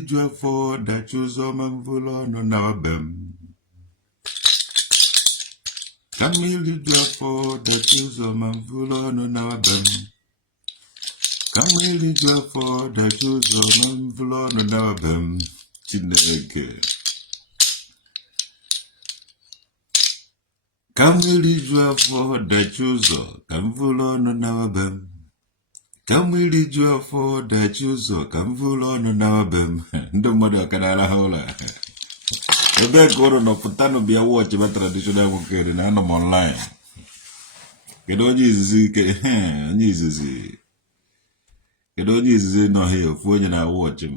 iliju afọ dachi ụzọ ma mvụlụ ọnụ na ọbem. Ka m iliju afọ dachi ụzọ ma mvụlụ ọnụ na ọbem. Ka m iliju afọ dachi ụzọ ma mvụlụ ọnụ na ọbem. Chineke. Ka m iliju afọ dachi ụzọ ka mvụlụ ọnụ na ọbem. Ka m iliju afọ dachi ụzọ ka mvụlụ ọnụ na ọbem. Ndị mmadụ ọkanala ha ụlọ. Ebe ka ụlọ nọpụtanụ bịa wọchị ba traditional nwoke dị na anọ m online. Kedu onye izizi ike? Onye izizi. Kedu onye izizi nọ ha ofu onye na wọchị m.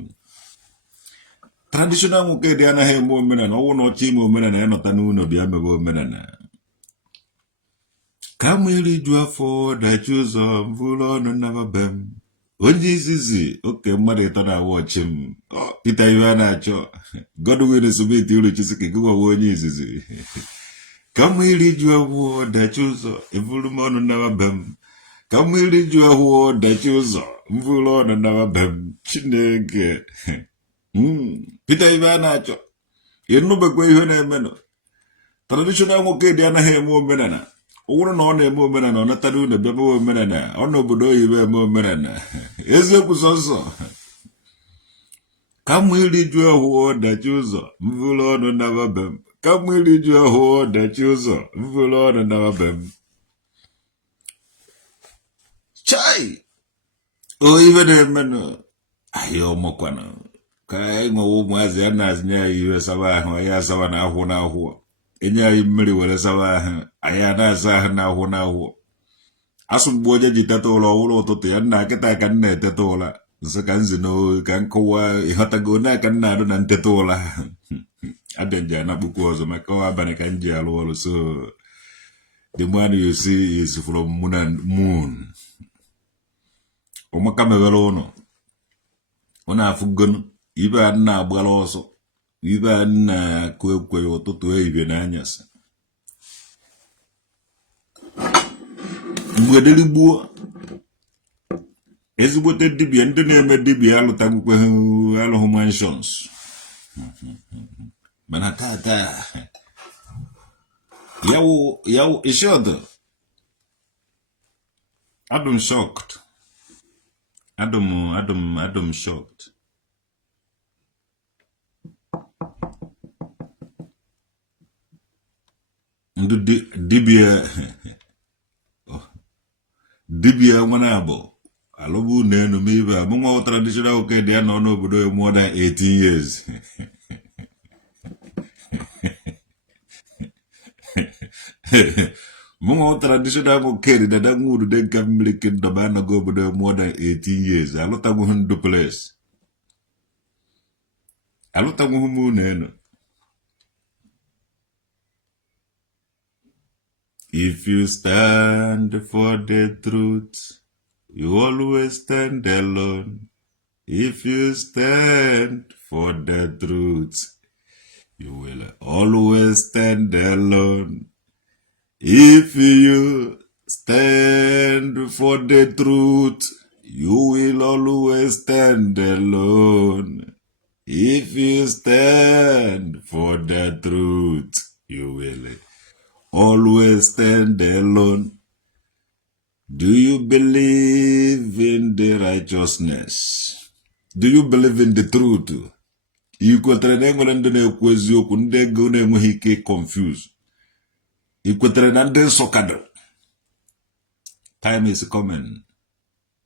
Traditional nwoke dị anaghị eme omenala, ọwụ na ọchị ime omenala ya nọta n'ụlọ bịa mebe omenala. Ka m iliju afọ dachi ụzọ mvụlụ ọnụ na ọbem. Onye izizi oke mmadụ ịtọ na wọchị m. Peter iwe a na-achọ. Godwin Smith uru Chisiki gụgwawa onye izizi. Ka m iliju afọ dachi ụzọ mvụlụ ọnụ na ọbem. Ka m iliju afọ dachi ụzọ mvụlụ ọnụ na ọbem. Chineke. Peter iwe a na-achọ. Ịnụbekwa ihe na-emenụ. Traditional nwoke dị anaghị eme omenala. Ụwụrụ na ọ na-eme omenala ọ natara unu bịa mewe omenala ọ na obodo oyibo eme omenala eziokwu sọsọ. Ka m iliju ahụ dachi ụzọ mvụlụ ọnụ na ọbem. Ka m iliju ahụ dachi ụzọ mvụlụ ọnụ na ọbem. Chai o ibe na-emenụ ahịa ọmụkwanụ ka anyị nwewe ụmụazị ya na-azịnye ya iwe sawa ahụ ya asawa na ahụ na ahụ. Enye anyị mmiri were sawa ahụ anyị na-asa ahụ na-ahụ na-ahụ. Asụ mgbe onye ji teta ụlọ ọhụrụ ụtụtụ ya nna kịta ka nna eteta ụla nsị ka nzi na ka nkọwa ịghọtago na aka nna adụ na nteta ụla. Abịa nji anakpukwu ọzọ maka abalị ka m ji alụ ọrụ. So the man you see is from moon and moon. Ụmụaka mewere ụnọ ọ na-afụgonu ibe a na-agbara ọsọ ibe a na-akụ ekwe ụtụtụ ehihie na anyasị. Mgbe dịrị gbuo ezigbote dibịa ndị na-eme dibịa alụtagwukwe ha alụghị mansions. Mana tata yawu ishodo Adam shocked. Adam shocked. Ndị dibịa nwana abụ alụbụ na enume ibe a mụnwa traditional oke dị ya nọ n'obodo more than 18 years. Mụnwa traditional oke dị dada nwuru dị nka mmiri kingdom anọgo obodo more than 18 years. Alụtagwughị ndụ place. Alụtagwughị m na enu. If you stand for the truth, you always stand alone. If you stand for the truth, you will always stand alone. If you stand for the truth, you will always stand alone. If you stand for the truth, you will always stand alone. Do you believe in the righteousness? Do you believe in the truth? You kwetere na enwere ndị na-ekwu eziokwu ndị ego na-enweghị ike confuse. You kwetere na ndị nsọkadụ. Time is coming.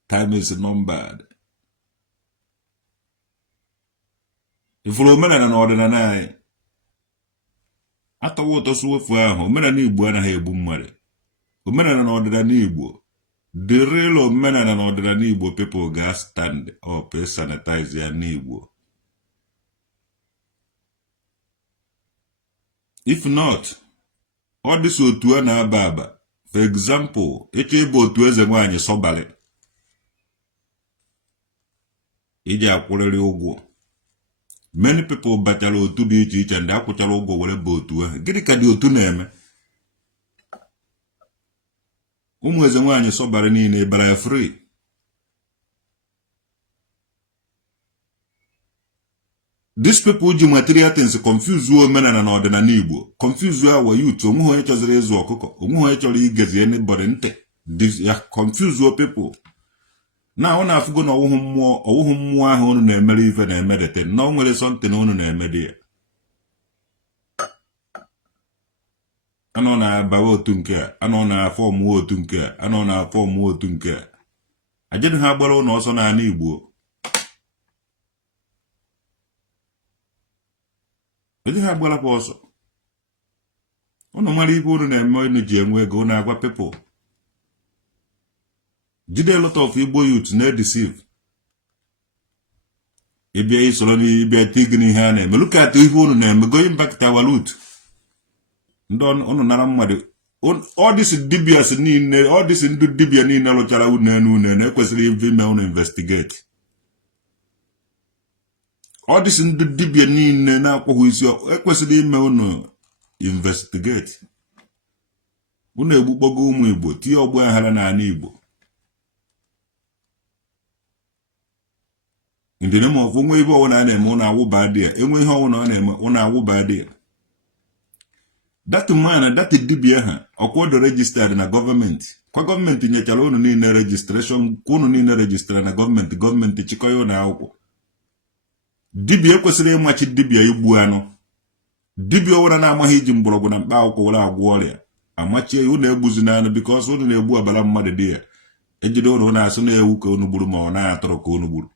Time is numbered. Ifuru omenala na ọdịnala anyị atawa ụtọ suwefu ahụ. Omenala Igbo anaghị egbu mmadụ. Omenala na ọdịnala Igbo, the real omenala na ọdịnala Igbo, people ga stand up sanitize ya n'Igbo. If not, ọ dị so otu a na-aba aba. For example, eche ịbụ otu eze nwaanyị sọbalị iji akwụrịrị ụgwọ. Many people bachara otu dị iche iche ndị akwụchara ụgwọ were bụ otu ahụ. Gịnị ka dị otu na-eme? Ụmụ eze nwaanyị sọbalị niile bara ya free. These people ji material things confuse omenala na ọdịnala Igbo, confuse our youth. Onwe onye chọziri ịzụ ọkụkọ, onwe onye chọrọ igezi anybody ntị. Ya confuse people. Na ọ na-afụgo na ọwụhụ mmụọ ahụ unu na-emere ife na-emedete na o nwere something unu na-emede ya. Anọ na-abawa otu nke a, anọ na-afọ ọmụwa otu nke a, anọ na-afọ ọmụwa otu nke a. Ajedị ha gbara ụlọ ọsọ n'ala Igbo. Edi ha gbara kwa ọsọ. Unu mara ibe unu na-eme unu ji enwe ego unu agwa people. Jide a lot of Igbo youth na-deceive. Ịbịa isoro n'ibịa tigị n'ihe a na-eme. Look at ihe unu na-eme, going back to our root. Ndị unu nara mmadụ. All this dibias niile, all this ndị dibia niile lụchara unu na-ekwesịrị ime unu investigate. All this ndị dibia niile na-akwụghị isi ekwesịrị ime unu investigate. Unu egbukpogo ụmụ Igbo, tie ọgbọ aghara n'ala Igbo. Ndị na-eme ọfụ nwe ibe ọwụ na-eme unu awụba dị ya, enwe ihe ọwụ na na-eme unu awụba dị ya. That man, that dibia ha, ọkwọdo registered na gọọmenti. Kwa gọọmenti nyechara unu niile registration, unu niile register na gọọmenti chịkọ ya unu akwụkwọ. Dibia ekwesịrị ịmachi dibia igbu anụ. Dibia ọwụra na-amaghị iji mgbọrọgwụ na mkpa akwụkwọ were agwọ ọrịa. Amachie unu egbuzi n'anụ because unu na-egbu abala mmadụ dị ya. Ejide unu na-asụ na-ewu ka unu gburu ma ọ na-atụrụ ka unu gburu.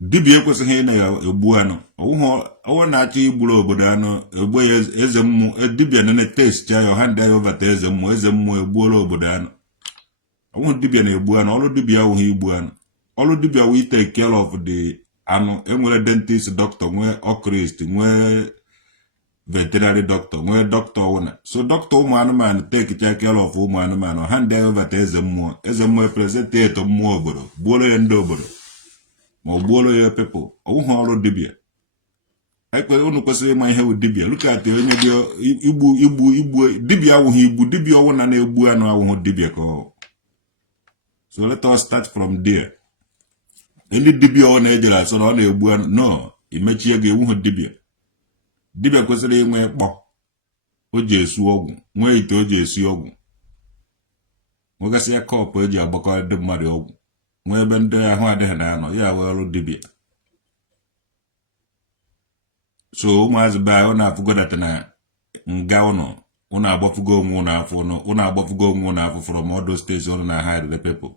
Dibia ekwesịghị ị na-egbu anụ. Ọwụ na-achọ igburu obodo anụ egbe ya eze mmụọ. Dibia na-test ya ha ndị ya ovata eze mmụọ egbuola obodo anụ. Ọwụ dibia na-egbu anụ, ọrụ dibia awụghị igbu anụ. Ọrụ dibia we take care of the anụ. Enwere dentist doctor, nwee oculist, nwee veterinary doctor, nwee doctor ọwụna. So doctor ụmụ anụmanụ take care of ụmụ anụmanụ ha ndị ya ovata eze mmụọ. Eze mmụọ represent mmụọ obodo, gbuoro ya ndị obodo. Ma ọ gbuoro ya people, ọwụghị ọrụ dibia. Unu kwesịrị ịma ihe wụ dibia. Look at onye dị igbu dibia awụghị igbu, dibia ọwụna na-egbu anụ awụghị dibia ka ọ. So let us start from there. Ndị dibia ọ na-ejere asọ na ọ na-egbu anụ, no, imechie gị ewughị dibia. Dibia kwesịrị inwe kpọ o ji esu ọgwụ, nwee ite o ji esi ọgwụ, nwegasị ya kọpụ eji agbakọ ndị mmadụ ọgwụ, nwee ebe ndị ahụ adịghị na-anọ, ya wee ọrụ dibia. So ụmụazị be anyị na-afụgodata na nga ụnụ agbafugo onwe ụnụ afọ ụnụ agbafugo onwe ụnụ afọ from all those states ụnụ na hide the people.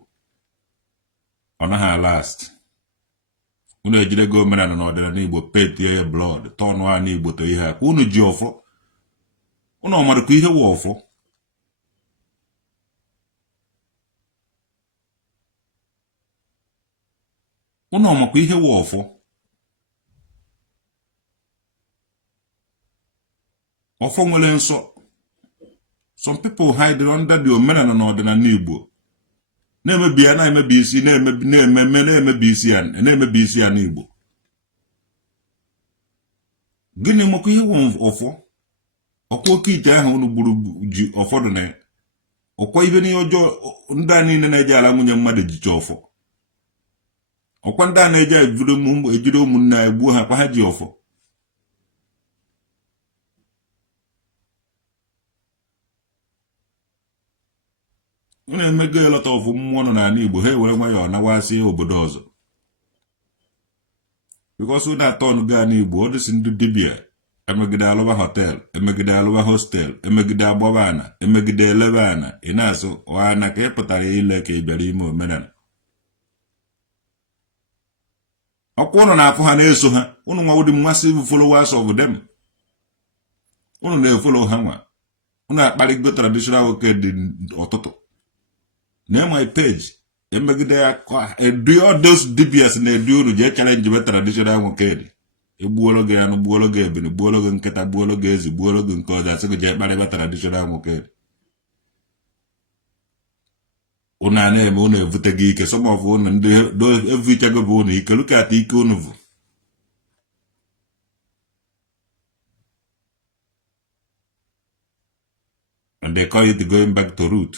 Ọ naghị last. Unu ejidego omenala na ọdịnala Igbo petie ya blood tọnụ ha n'Igbo to ihe a ka unu ji ọfọ. Unu ọmarụkwa ihe wụ ọfọ. Unu ọmakwa ihe wụ ọfọ. Ọfọ nwere nsọ. Some people hide under the omenala na ọdịnala Igbo. Na-emebi ya na-emebi isi na-emebi isi ya n'Igbo. Gịnị makwa ihe wụ ọfọ? Ọkwa oke ite ahụ unu gburu ji ọfọdụ na ya. Ọkwa ibe n'ihe ọjọọ ndị a niile na-eje ala nwunye mmadụ jicha ọfọ. Ọkwa ndị a na-eje ejide ụmụnne ya gbuo ha kwa ha ji ọfọ. Unu emego elọta ọfụ mmụọ nọ n'ala Igbo, ha ewere nwayọọ nawasị obodo ọzọ. Because unu atọ ọnụ gaa n'Igbo, ọ dịsị ndị dibia emegide alụba hotel, emegide alụba hostel, emegide agbaba ana, emegide elebe ana, ị na-asụ ana ka ị pụtara ile ka ị bịara ime omenala. Ọkwa unu na-afụ ha na-eso ha, unu nwa ụdị massive followers of them. Unu na-efolo ha nwa. Unu akparịgo traditional nwoke dị ọtụtụ. Na my page, emegide ya do all those dibias na-edu unu je challenge be traditional nwoke dị. Egbuolo gị anụ, gbuolo gị ebini, gbuolo gị nkịta, gbuolo gị ezi, gbuolo gị nke ọzọ, asị gị je kparịba traditional nwoke dị. Unu a na-eme unu evute gị ike, some of unu ndị evuchego bụ unu ike, look at ike unu bụ. And they call it going back to root.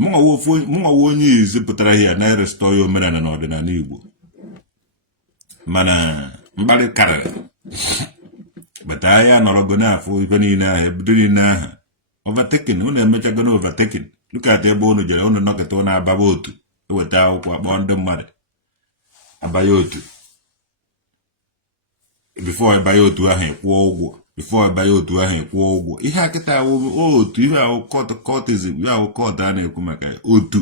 mụnwa onye izi pụtara ihe na restore ya omenala na ọdịnala Igbo mana mkparị karịrị bata ahịa nọrọgo n'afọ ibe niile ahụ ebido niile ahụ overtaking unu emechago na overtaking lukata ebe unu jere unu nọkịta unu ababa otu eweta akwụkwọ akpọ ndị mmadụ abaya otu before ịbanye otu ahụ ịkwụọ ụgwọ before ịbanye otu ahụ ịkwụọ ụgwọ ihe akịta otu ihe ahụ kọtizm ihe ahụ kọt a na-ekwu maka otu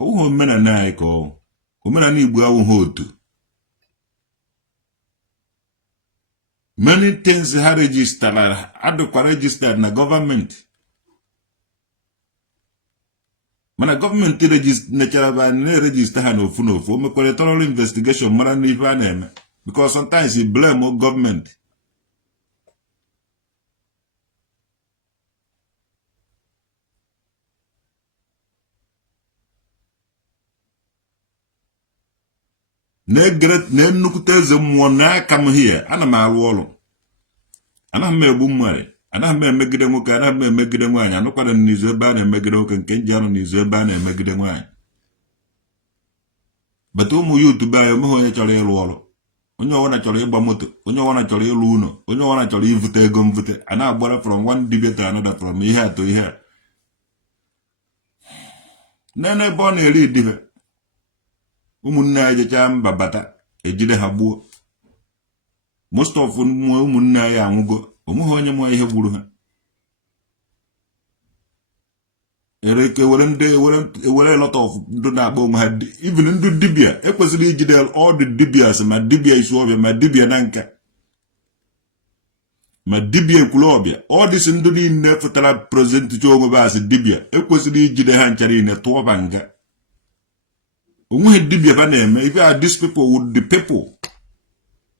ọwụghị omenala anyị ka omenala Igbo awụghị otu many things ha registara adịkwa registered na gọọmenti mana gọọmenti nechara na-erejista ha n'ofu n'ofu o mekwere thorough investigation mara n'ife a na-eme because sometimes you blame gọọmenti na nnukwute eze mmụọ n'aka m hie ana m arụ ọrụ anaghị m egbu mmadụ anaghị m emegide nwoke anaghị m emegide nwaanyị anụkwara m n'izu ebe a na-emegide nwoke nke nji anụ n'izu ebe a na-emegide nwaanyị bata ụmụ ya utube anyị omeghị onye chọrọ ịrụ ọrụ onye ọwụna chọrọ ịgba moto onye ọwụna chọrọ ịrụ ụlọ onye ọwụna chọrọ ivute ego mvute a na-agbara from one dibia to another from ihe atọ ihe a n'ebe ọ na-eri idibe ụmụnne anyị jechaa mba bata ejide ha gbuo most of ụmụnne anyị anwụgo onweghị onye mụọ ihe gburu ha ereke were lot of ndị na-akpọ onwe ha even ndị dibia ekwesịrị ijide all the dibias ma dibia Isuọbịa ma dibia na nka ma dibia Ekwulọbịa all this ndị niile fụtara prezentichi onwe be asị dibia ekwesịrị ijide ha nchara ine tụọ ba nga onweghị dibia ba na-eme ife a these people with the people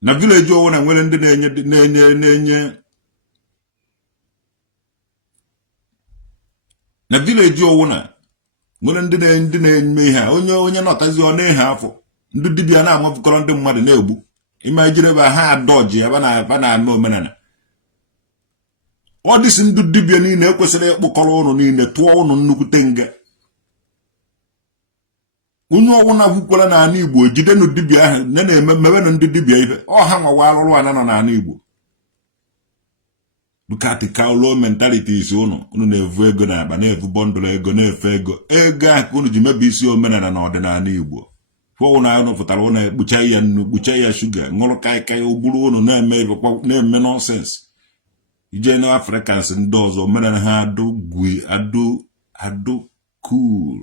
na village ọwụna nwere ndị na-enye na village ọwụna nwere ndị na-eme ihe onye nọtazi ọ na-ehe afọ ndị dibia na-amafụkọrọ ndị mmadụ na-egbu ịma ejire ebe ha adọji ebe na-eme omenala ọ dịsị ndị dibia niile ekwesịrị ịkpụkọrọ ụnụ niile tụọ ụnụ nnukwute nga onye ọwụna kwukwara n'ala Igbo jidenụ dibia ahụ na-eme mebenụ ndị dibia ibe ọha nwawa alụrụ ana nọ n'ala Igbo dukatịka low mentalities unu na-evu ego na akpa na-evu bọndụlụ ego na-efe ego ahụ ka unu ji mebe isi omenala na ọdịnala Igbo fụọ na unu pụtara unu ekpucha ya nnu kpucha ya shuga ṅụrụ kaikai ogburu unu na-eme nọnsens ije na Africans ndị ọzọ omenala ha adụ cool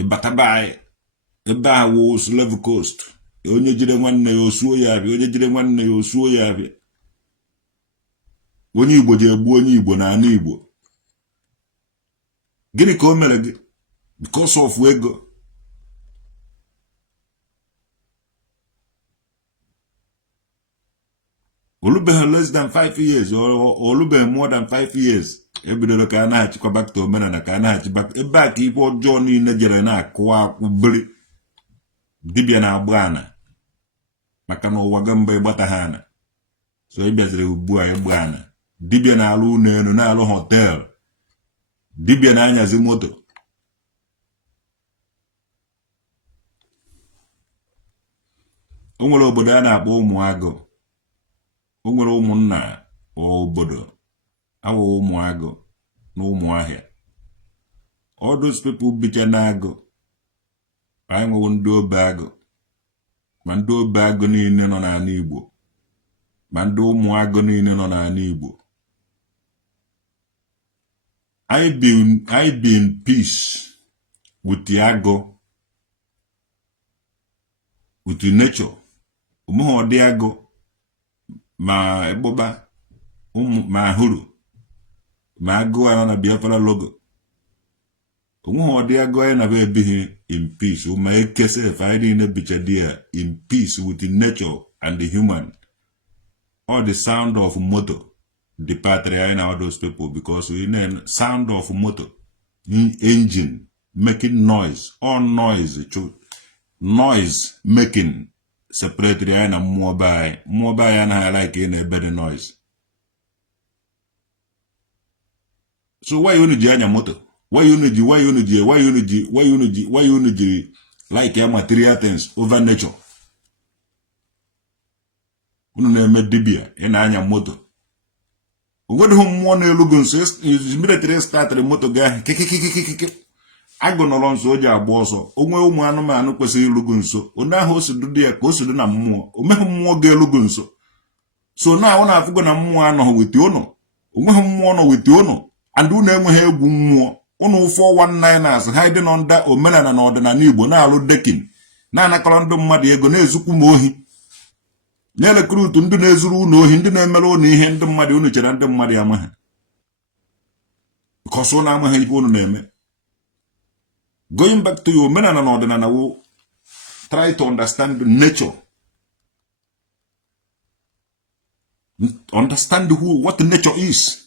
ịbataba ebe ahụ Slave Coast onye jide nwanne ya osuo ya abịa onye jide nwanne ya osuo ya abịa onye Igbo ji egbu onye Igbo na ala Igbo gịnị ka o mere gị because of ego olubeghị less than 5 years olubeghị more than 5 years ebidoro ka a na-achịkwa back to omenala ka a na-achị back ebe a ka ife ọjọọ niile jere na-akụwa akwụbiri dibia na-agba ana maka na ụwa ga mba ịgbata ha ana so ịbịaziri ugbu a ịgba ana dibia na-alụ ụlọ elu na-alụ họtel dibia na-anyazi moto o nwere obodo a na-akpọ Ụmụagụ o nwere ụmụnna obodo awụ Ụmụagụ na Ụmụahịa all those people bicha na-agụ anyị nwewo ndị obe agụ ma ndị obe agụ niile nọ n'ala Igbo ma ndị Ụmụagụ niile nọ n'ala Igbo I be in peace with the agụ with the nature ụmụha ọdị agụ ma ịgbụba ma ahụrụ ma agụ anọ na Biafra logo onweghị ọdị agụ anyị na be ebighị in peace ma ekesa efe anyị niile bicha dị ya in peace with the nature and the human all the sound of motor departed anyị na all those people because we need sound of motor engine making noise all noise making separate anyị na mmụọ be anyị anaghị like ị na-ebe the noise So why you need anya moto? Why you need like material things over nature? Unu na-eme dibia anya moto. Ugodi hu mmụọ na-elugo nso military startịrị moto ga kikikikikiki agụ nọrọ nso o ji agba ọsọ onwe ụmụ anụmanụ kwesịrị ilugo nso onye ahụ osidu dị ya ka osidu na mmụọ omeghe mmụọ ga-elugo nso so na ọ na-afụgo na mmụọ anọghị weti ụnụ onweghị mmụọ nọ weti ụnụ and unu enweghị egwu mmụọ unu 419ers ha dị nọ nda omenala na ọdịnala Igbo na-alụ dekin na-anakọrọ ndị mmadụ ego na-ezukwu m ohi na-elekọrọ ndị na-ezuru unu ohi ndị na-emere unu ihe ndị mmadụ unu chere ndị mmadụ amaghị because unu amaghị ife unu na-eme. Going back to your omenala na ọdịnala wo try to understand nature, understand what nature is.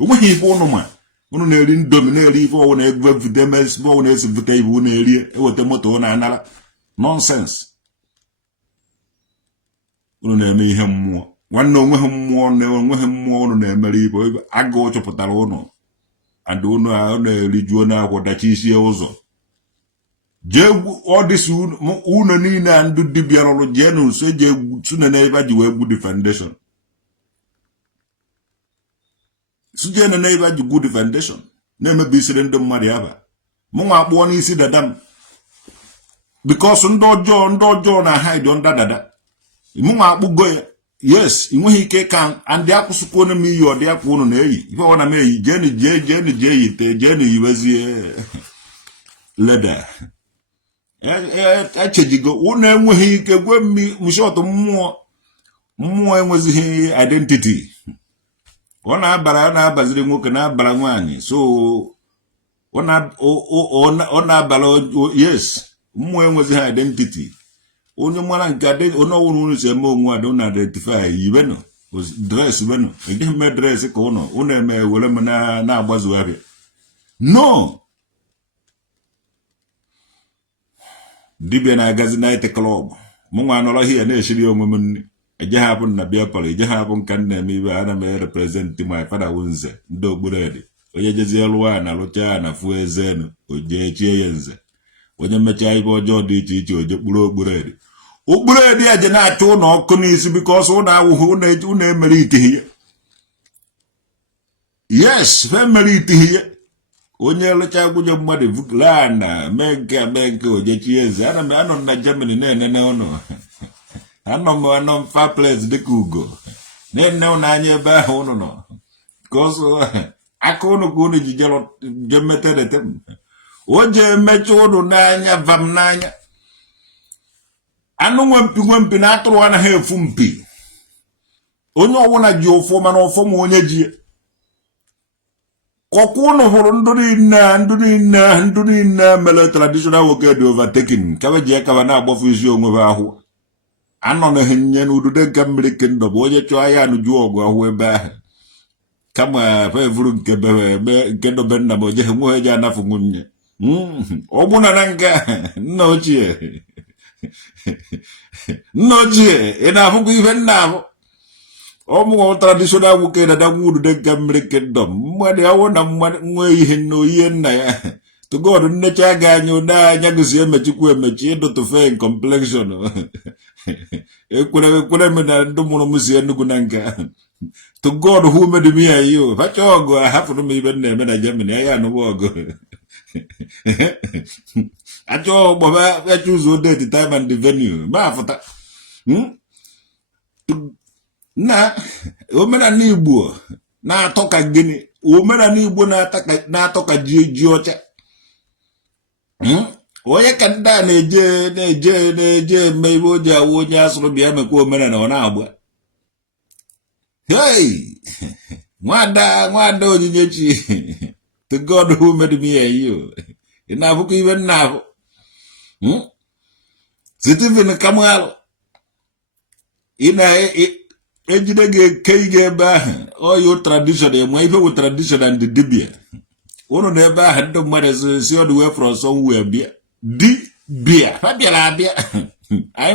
Onweghị ife unu ma unu na-eri ndomi na-eri ife ọwụ na-egwevide mesbe ọwụ na-esivute ife unu na-eri eweta moto unu anara nonsense. Unu na-eme ihe mmụọ nwanne onweghị mmụọ unu na-emere ife agụụ chụpụtara unu and unu na-erijuo na-akwụ dachi isi ụzọ jee ọdịsi unu niile a ndị dibịa rụrụ jee na nso eji egwu sune n'ebe ji wee gbu the foundation suje na n'ebe ji gbu the foundation na-emebi isiri ndị mmadụ yaba mụnwa akpụọ n'isi dada m because ndị ọjọọ na hide under dada mụnwa akpụgo ya yes inweghị ike ka andị akwụsịkwa onye m iyi ọ dị akwa unu na-eyi ife ọ na m eyi jee yite jee na yiwezie leda echejigo unu enweghị ike gwe mshọt mmụọ enwezighị identity ọ na-abaziri nwoke na-abara nwaanyị so ọ na-abara yes mmụọ enwezighị identity onye mara nke onye ọwụrụ unu si eme onwe adị na identify yibenu dress benu ejighị eme dress ka unu eme were m na-agbazu abịa no dibịa na-agazi night club mụnwa nọrọ hie na-eshiri onwe m nri eje hapụ na bịa palọ eje hapụ nka na-eme ibe ana m represent my father wunze ndị okpuredi onye jezie lụọ na lụcha na fuo ezenu oje chie ya nze onye mechaa ibe ọjọọ dị iche iche oje kpụrụ okpuredi eje na-achụ ụlọ ọkụ n'isi because ụlọ awụhụ unu emere itighị yes fe mere itighị onye lụcha gwụnye mmadụ vukla na mee nke oje chie eze anọ na Germany na-enene ụnụ anọ m far place dịka ugo na-ene ụnụ anya ebe ahụ ụnụ nọ because aka ụnụ ka ụnụ ji je meterete m o je emecha ụnụ n'anya vam n'anya anụ nwempi na atụrụ anaghị efu mpi onye ọwụna ji ụfọ mana ụfọ ma onye ji kọkwa ụnụ hụrụ ndụ niile mere traditional nwoke dị overtaking kabe ji akaba na-agbafu isi onwe ha ahụ anọ na nye n'udude nke mmiri kendọ bụ onye chọọ ya anụju ọgụ ahụ ebe ahụ kama fevuru nke dobe nna m ojeghị nwe eji anafu nwunye ọ na nga nna ochie ị na-afụkwa ihe nna ahụ ọmụọ traditional nwoke dada nwa udude nke mmiri kendọm mmadụ awụ na mmadụ nwe ihe na oyihe nna ya to God nnecha ga anya ụda anya gosi emechikwa emechi ịdụtụfe complexion ekwere m na ndị mụrụ m si Enugu na nka to God who made me and you facha ọgụ ahapụrụ m ibe na-eme na Germany ya anụwa ọgụ achọ ọgbọba achọ ụzọ date time and the venue ma afụta na omenala Igbo na-atọ ka gịnị omenala Igbo na-atọ ka ji ọcha onye ka ndị a na-eje eme ibe o ji awụ onye asụrụ bịa mekwa omenala ọ na-agba hey nwada Onyinyechi to God who made me and you ị na-abụkwa ibe nna ahụ Stephen Kamal ị na-ejide ga-eke ige ebe ahụ oyo tradition enwe ife wụ tradition and dibia unu na ebe ahụ ndị mmadụ si ọdụ wee from somewhere bịa dibia ha bịara abịa anyị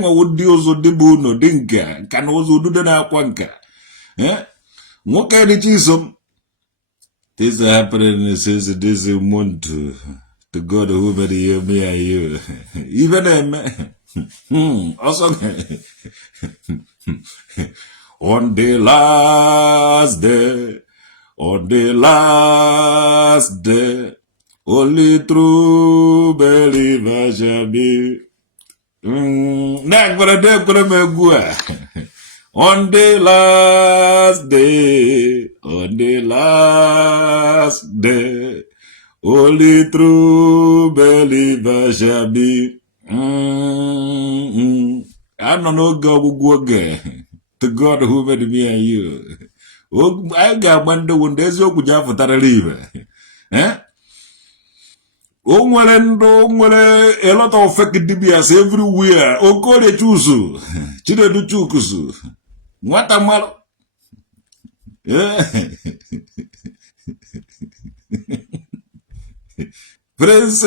nwewo ndị ụzọ dịbụ unu dị nka na ụzọ udude na-akwa nka nwoke dịcha isom This happening since this month to God who made you, me and you. Even them. Also, on the last day, only true believers shall be. On the last day, only true believers shall be. I don't know God to God who made me and you. I got wonder when there's no good for that live. Eh? A lot of fake DBS everywhere. Okore chusu. Chinedu chukusu. What mal? Prince.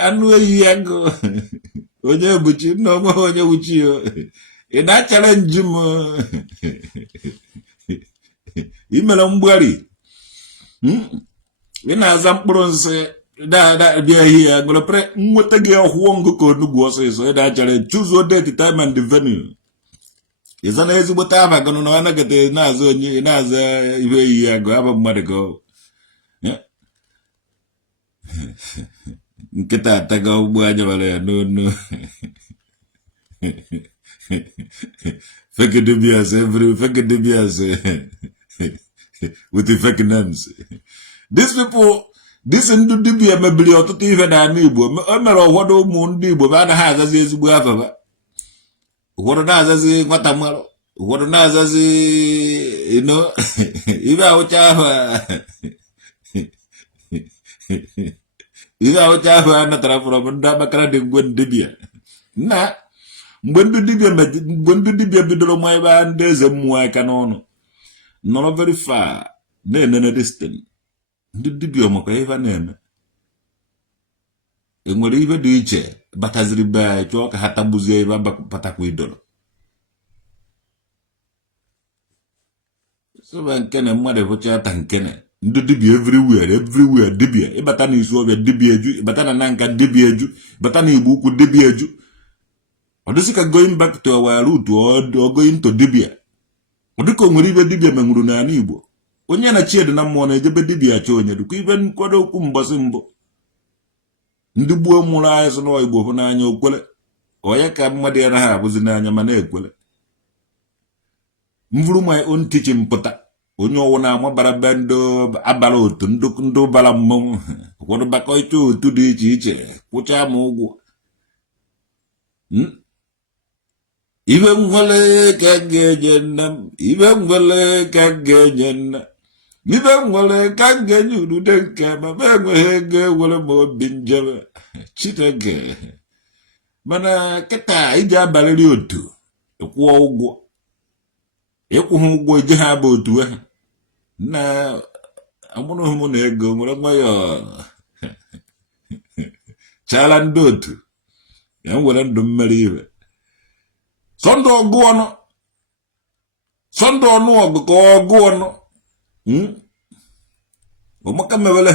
Anu yago. Onye buchi no mo onye buchi yo. Ina challenge mo. Imela mbwari. Ina mkpụrụ nsị da bịa here ngolo pre nweta gị ọhụụ ngụ ka onugbu ọsịsọ ịda challenge choose your date time and the venue. Ịza na ezigbote aba gụnụ na anagete na-azụ onye na-azụ ihe iyi agụ aba mmadụ go. Nkịta ataga ugbo anya mara ya n'onu. Fake dubious with the fake names. These people, this Ndu dibia mebili ọtụtụ ihe na ana Igbo. O mere ụfọdụ ụmụ ndị Igbo ba anaghị azazi ezigbo afa ba. Ụfọdụ na-azazi nwata mmalụ. Ụfọdụ na-azazi ibe awụcha ahụ ihe awụcha ahụ a natara from ndị Amakara dị ngwe dibia. Na mgbe ndị dibia bidoro ma ebe ndị eze mmụọ aka n'ọnụ nọrọ very far na-enene destin. Ndị dibia makwa ihe na-eme. Enwere ihe dị iche bataziri be anyị chọọ ka ha tagbuzie ebe batakwa idolo. Soba nkene mmadụ bụcha ata nkene. Ndị dibia everywhere dibia. Ịbata na Isu Ọbịa dibia eju, ịbata na Nanka dibia eju, ịbata na Igbo Ukwu dibia eju. Ọ dịsị ka going back to our root or going to dibia. Ọ dịka o nwere ibe dibia menwuru n'ala Igbo. Onye na chiede na mmụọ na-ejebe dibia achọ onye dịkwa ibe nkwado okwu mbọsị mbụ. Ndị gbuo mụrụ anyị sị na Igbo hụ n'anya okwele. Onye ka mmadụ ya naghị abụzi n'anya ma na-ekwele. Mvuru my own teaching pụta. Onye ọwụ na-amabara be ndị abara otu ndị bara mmọnwụ. Ụfọdụ bakọcha otu dị iche iche kwụcha ma ụgwọ. Ibe nwere ka ga-enye nna m. Ibe nwere ka ga-enye nna. Ibe nwere ka ga-enye urude nke ma enweghị ego ewere ma obi njebe. Chineke. Mana kịta iji abalịrị otu ịkwụọ ụgwọ. Ịkwụghị ụgwọ ije ha bụ otu ahụ. Na amụrụghị m na ego nwere nwayọ chala ndị otu. Ya nwere ndụ mmeri ibe. Sọndụ ọgụ ọnụ. Sọndụ ọnụ ọgụ ka ọgụ ọnụ. Ọmaka mewele.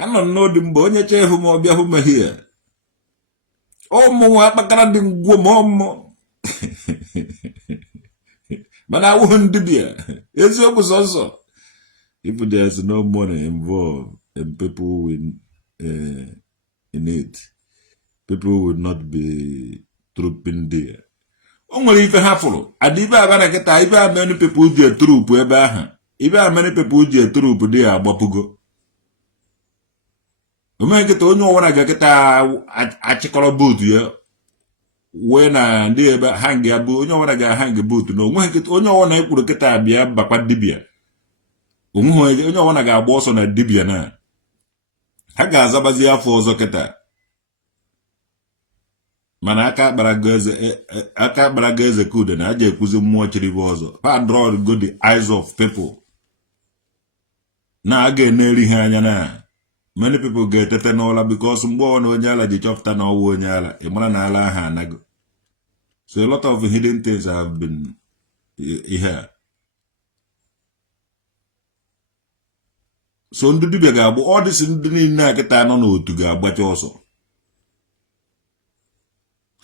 Anọ n'odi mgbe onye chefu ma ọbịa hụ mehie. Ụmụ nwa akpakara dị ngwo ma ọmụ. Mana awụghị ndị bịa. Eziokwu sọsọ. If there's no money involved and people will in it, people will not be trooping there. O nwere ife ha fụrụ. Adị ibe abana kịta ibe a many people ji eturupu ebe ahụ. Ibe a many people ji eturupu dị ya agbapụgo. Ome nkịta onye ọwara ga kịta achịkọrọ bootu ya. Wee na ndị ebe hang ya bụ onye ọwara ga hang bootu na onwe nkịta onye ọwara ekwuru kịta bịa bakwa dibia. Onwe onye ọwara ga-agba ọsọ na dibia na. Ha ga-azabazi afọ ọzọ kịta. Mana aka akpara go eze kude na aja ekwuzi mmụọ chiri bụ ọzọ. Pa draw go the eyes of people. Na aga eneri ha anya na. Many people ga-etete n'ụla because mgbe ọ na onye ala ji chọpụta na ọwụ onye ala. Ị mara na ala ahụ anago. So a lot of hidden things have been here. So ndị dibịa ga-agbụ all this ndị niile akịta nọ n'otu ga-agbacha ọsọ.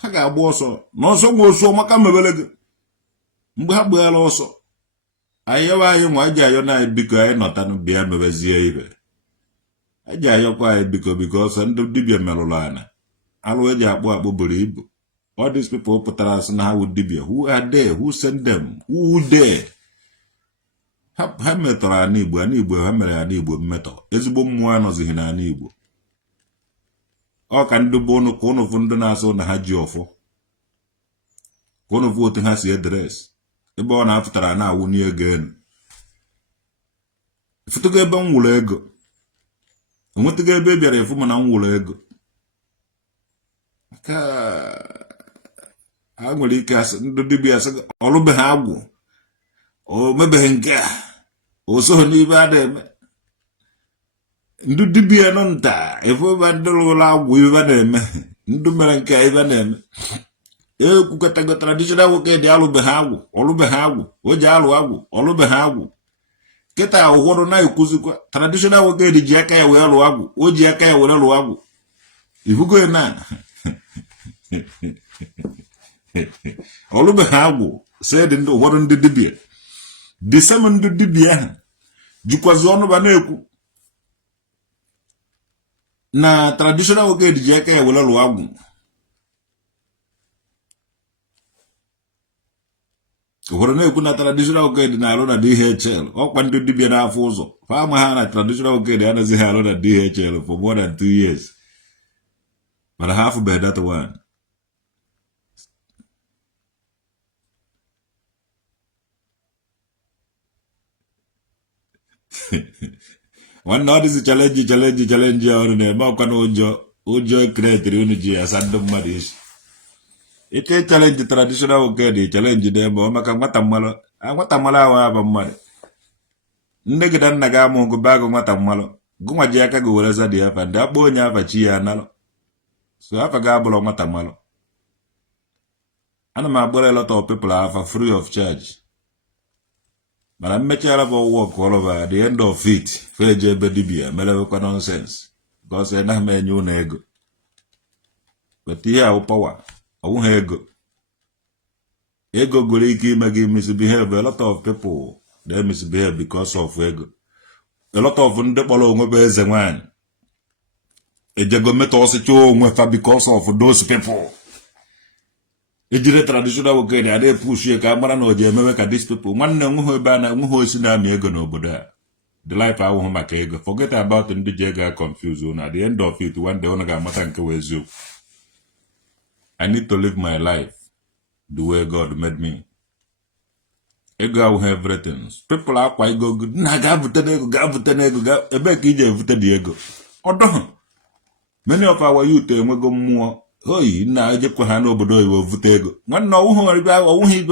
Ha ga-agba ọsọ n'ọsọ nwe osu maka mebele gị. Mgbe ha gbara ọsọ, anyị yawa anyị nwa aja ayọ na biko anyị nọtanụ bịa mebezie ibe. Aja ayọkwa anyị biko ọsọ ndị dibịa merụrụ ana. Alụ eji akpụ buru ibu. All these people pụtara asị na ha wụ dibịa. Who are they? Who sent them? Who there? Ha metọrọ ana Igbo ha mere ana Igbo mmetọ. Ezigbo mmụọ anọzighị na ana Igbo. Ọ ka ndị bụ ụnụ ka ụnụ fụ ndị na-asụ na ha ji ọfọ. Ka ụnụ fụ otu ha si edres. Ebe ọ na-afụtara na-awụ n'ego enu. Ịfụtụgo ebe m wụrụ ego. Enwetụgo ebe bịara efu mana m wụrụ ego. Ka ha nwere ike asị ndị dibịa asị ọlụbeghị agwụ. O mebeghị nke a. O soghị n'ibe a na-eme. Ndị dibịa nọ nta efu ebe ndị lụrụ agwụ ibe na-eme. Ndị mere nke a ibe na-eme. Ekwukọtago traditional nwoke dị alụbeghị agwụ. Ọlụbeghị agwụ. O ji alụ agwụ. Ọlụbeghị agwụ. Kịta ụfọdụ na-ekwuzikwa traditional nwoke dị ji aka ya wee lụọ agwụ. O ji aka ya were lụọ agwụ. Ifugo na ọlụbeghị agwụ sị dị ndị ụfọdụ ndị dibịa. The same ndị dibịa ahụ jikwazi ọnụ ba na-ekwu na traditional nwoke dị ji aka ya were lụọ agwụ. Ụfọdụ na-ekwu na traditional nwoke dị na-alụ na DHL. Ọkwa ndị dibịa n'afọ ụzọ. Fa ama ha na traditional nwoke dị anaghịzi alụ na DHL for more than 2 years. Mana ha afụbeghị that one. Nwanne ọ dịzi challenge ọrụ na-eme ọkwa na ụjọ kreatiri unu ji asa ndị mmadụ isi. Ike challenge traditional nwoke dị challenge na-eme ọ maka nwata mmalụ ahụ aba mmadụ. Nne gị na nna gị amụ gụ baa gụ nwata mmalụ. Gụnwa ji aka gị were zadi afa ndị akpọ onye afa chi ya analụ. So afa gị abụrụ nwata mmalụ. Ana m agbara a lot of people afa free of charge. Mana mmechara bụ work all over at the end of it. Feje ebe dibịa merewekwa nonsense. Because ị naghị m enye ụnụ ego. But ihe ahụ power. Ọwụghị ego. Ego gwere ike ime gị misbehave. A lot of people they misbehave because of ego. A lot of ndị kpọrọ onwe bụ eze nwanyị. Ejego metọ ọsịcha onwe fa because of those people. Ejire traditional nwoke dị adị push ya ka mara na o ji emewe ka these people. Nwanne nweghị ebe a na nweghị osi na-amị ego n'obodo a. The life awụghị maka ego. Forget about ndị ji ego a confuse unu. At the end of it, one day unu ga-amata nke wee eziokwu. I need to live my life the way God made me. Ego awụghị everything. People akwa ego na ga-abute n'ego ebe ka ije evute dị ego. Ọdọ. Many of our youth enwego mmụọ. Oyi na ejekwa ha n'obodo oyibo vute ego. Nwanne ọwụghị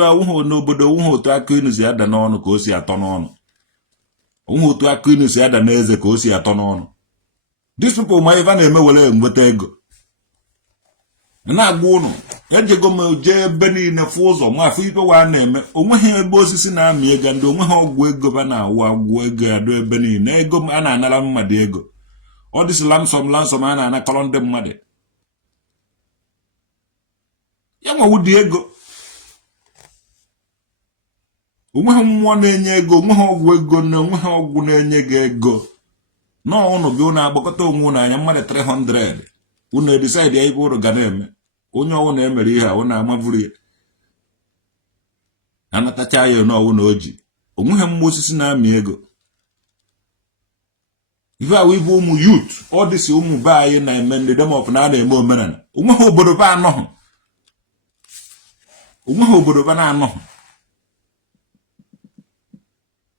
n'obodo ọwụghị otu aka inu si ada n'ọnụ ka o si atọ n'ọnụ. Ọwụghị otu aka inu si ada n'eze ka o si atọ n'ọnụ. These people ma ife na-eme were nweta ego. Na-agwa ụnụ ejego m jee ebe niile fụ ụzọ ma afọ ife wa na-eme. Onweghị ebe osisi na-amị ego ndị onweghị ọgwụ ego ba na-awụ agwụ ego ya do ebe niile. Ego a na-anara mmadụ ego. Ọ dịsị lansom a na-anakọrọ ndị mmadụ. Ya nwa ụdị ego. Onweghị mmụọ na-enye ego, onweghị ọgwụ ego na onweghị ọgwụ na-enye gị ego. Nọ ụnụ gị ụnụ agbakọta onwe ụnụ anya mmadụ 300. Ụnụ edecide ya ibe ụnụ ga na-eme. Onye ọwụ na-emere ihe a ụnụ amavuru ya. Anatacha ya n'ọwụ na oji. Onweghị mmụọ osisi na-amị ego. Ife awụ ibe ụmụ youth, ọ dịsị ụmụ be anyị na-eme ndị demọp na a na-eme omenala. Onweghị obodo be anọghị. Onweghị obodo ba na-anọghị.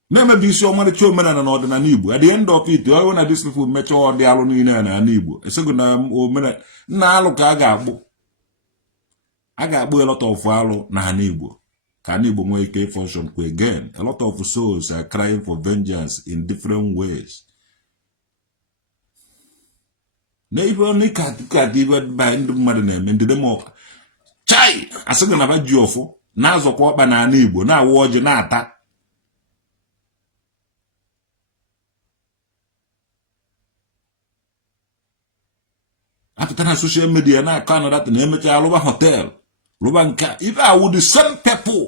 Na-emebi isi ọmarịcha omenala na ọdịnala Igbo. At the end of it, ọ na these people mechaa ọdị alụ niile na ala Igbo. Esego na omenala nna alụ ka a ga-akpụ. A ga-akpụ a lot of alụ na ala Igbo. Ka ala Igbo nwee ike function kwa again. A lot of souls are crying for vengeance in different ways. Na ife onye ka ibe ba ndị mmadụ na-eme ndị demọp. chai asịgị na ba ji ọfụ na-azọkwa ọkpa na ala Igbo na-awa ọjị na-ata apụta na social media na-akọ anọdata na emecha lụba hotel lụba nke ife awụ the same people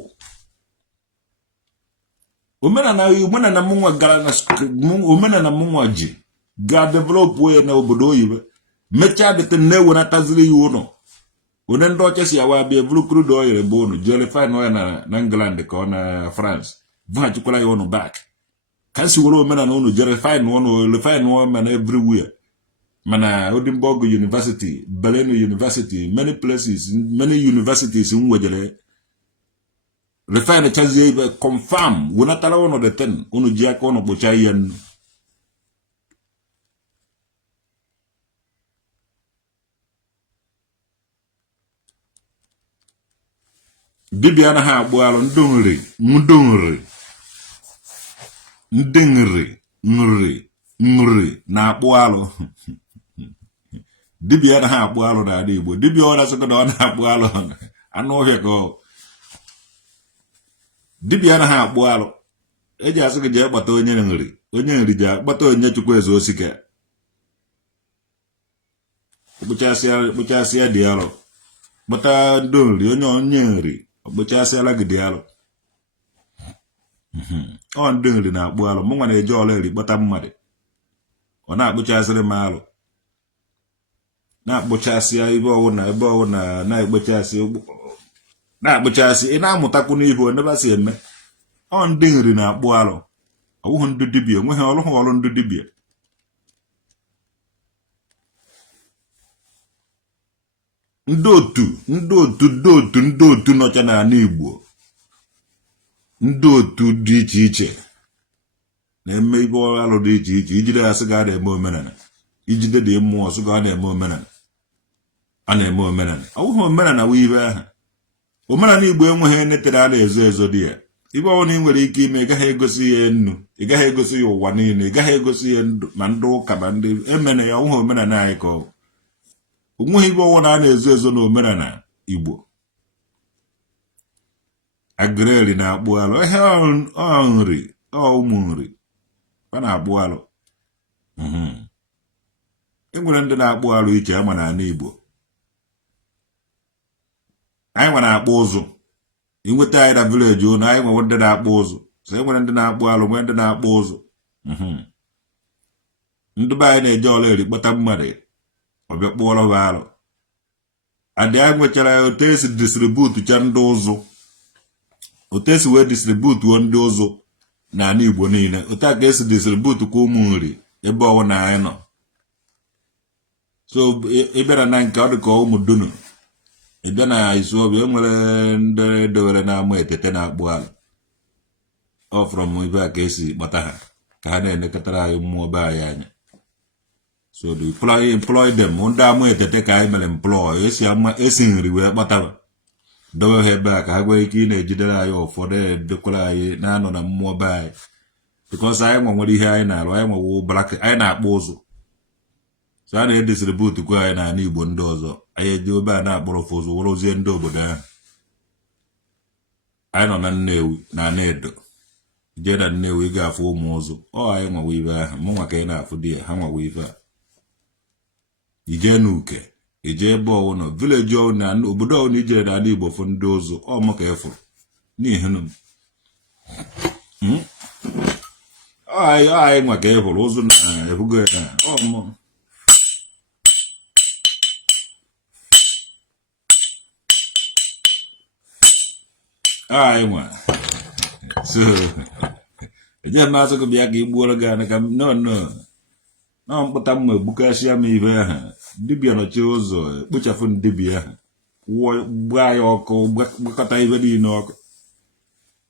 omenala mụnwa gara na omenala mụnwa ji ga develop ya na obodo oyibo mechaa dịta na-ewenataziri ya ụlọ onye ndị ọcha si awa bịa buru crude oil bụ ụnụ jee refine oil na England ka ọ na France vụghachikwara ya ụnụ back ka si were omenala ụnụ jee refine oil mana everywhere mana Edinburgh University, Berlin University, many places, many universities nwejere refine chazie ibe confirm wenatara ụnụ the ten ụnụ ji aka ụnụ kpocha ihe nnu dibịa anaghị agbụ alụ ndị nri na-akpụ alụ dibịa anaghị akpụ alụ n'ala Igbo dibịa ọ na-asịkọ na ọ na-akpụ alụ anụ ọhịa ka ọ dibịa anaghị akpụ alụ eji asị gị jee gbata onye nri ji akpata onye Chukwueze Osika kpụchasịa dị alụ gbata ndị nri onye nri okpochasịala gị dị alụ ọ ndị nri na-akpụ alụ mụ nwa na-eje ọla eri kpọta mmadụ ọ na-akpụchasịrị m alụ na-akpụchasịa ebe ọwụna na-akpụchasị ị na-amụtakwu n'ihu onye si eme ọ ndị nri na-akpụ alụ ọwụhụ ndị dibịa enweghị ọrụ ndị dibịa ndị otu nọcha n'ala Igbo ndị otu dị iche iche na-eme ibe alụ dị iche iche ijide asị ga a na-eme omenala ijide dị mmụọ ọsụ ga a na-eme omenala ọwụghị omenala wụ ibe aha omenala Igbo enweghị netere a na-ezo ezo dị ya ibe ọbụla ị nwere ike ime ị gaghị egosi ya nnu ị gaghị egosi ya ụwa niile ị gaghị egosi ya ma ndị ụka ma ndị emene ya ọwụghị omenala anyị ka ọ onweghị ibe ọbụla a na-ezo ezo na omenala Igbo agreli na-akpụ alụ ihe nri ụmụ nri a na-akpụ alụ enwere ndị na-akpụ alụ iche ama n'ala Igbo anyị nwere akpụ ụzụ inweta anyị na vileji ụnụ anyị nwere ndị na-akpụ ụzụ so enwere ndị na-akpụ alụ nwee ndị na-akpụ ụzụ ndị be anyị na-eje ọla eri kpọta mmadụ ọbịa kpụọrọ ha alụ adị anyị nwechara otu esi distributu cha ndị ụzụ otu esi wee distributuo ndị ụzụ n'ala Igbo niile otu a ka esi distributu kwa ụmụ nri ebe ọwụna anyị nọ so ị bịara na nke ọ dị ka ụmụ dunu ị bịa na Isuobia enwere ndị dowere na-ama etete na-akpụ alụ ọ from ibe a ka esi kpọta ha ka ha na-elekọtara anyị mmụọ be anyị anya so the employ them ndị ama etete ka anyị mere employ esi nri wee kpọtaba dowe ha ebe a ka ha nwee ike ị na-ejidere anyị ụfọdụ edokwara anyị na-anọ na mmụọ be anyị because anyị nwere ihe anyị na-arụ anyị nwewo blak anyị na-akpụ ụzụ so a na-edistributu kwa anyị n'ala Igbo ndị ọzọ anyị eji obe a na-akpọrọ ụfụ ụzụ wụrụzie ndị obodo ahụ anyị nọ na Nnewi na Anedo jee na Nnewi ị ga-afụ ụmụ ụzụ ọ anyị nwewo ibe ahụ mụ nwa ka ị na-afụ di ya ha nwewo ibe a ijee n'uke ijee ebe ọwụnọ vileji ọwụna obodo ọwụna ijere n'ala Igbo fụ ndị ụzụ ọ mụ ka ịfụrụ n'ihi na anyị nwa ka ịfụrụ ụzụ na-ebugo ya na ọmụ anyị nwa so eje mazụ gị bịa ka igbuoro gị anya ka na mkpụta mma egbukasịa m ibe aha dibịa nọchi ụzọ ekpochafụ dibịa ahụ gbaa ya ọkụ gbakọta ibe niile ọkụ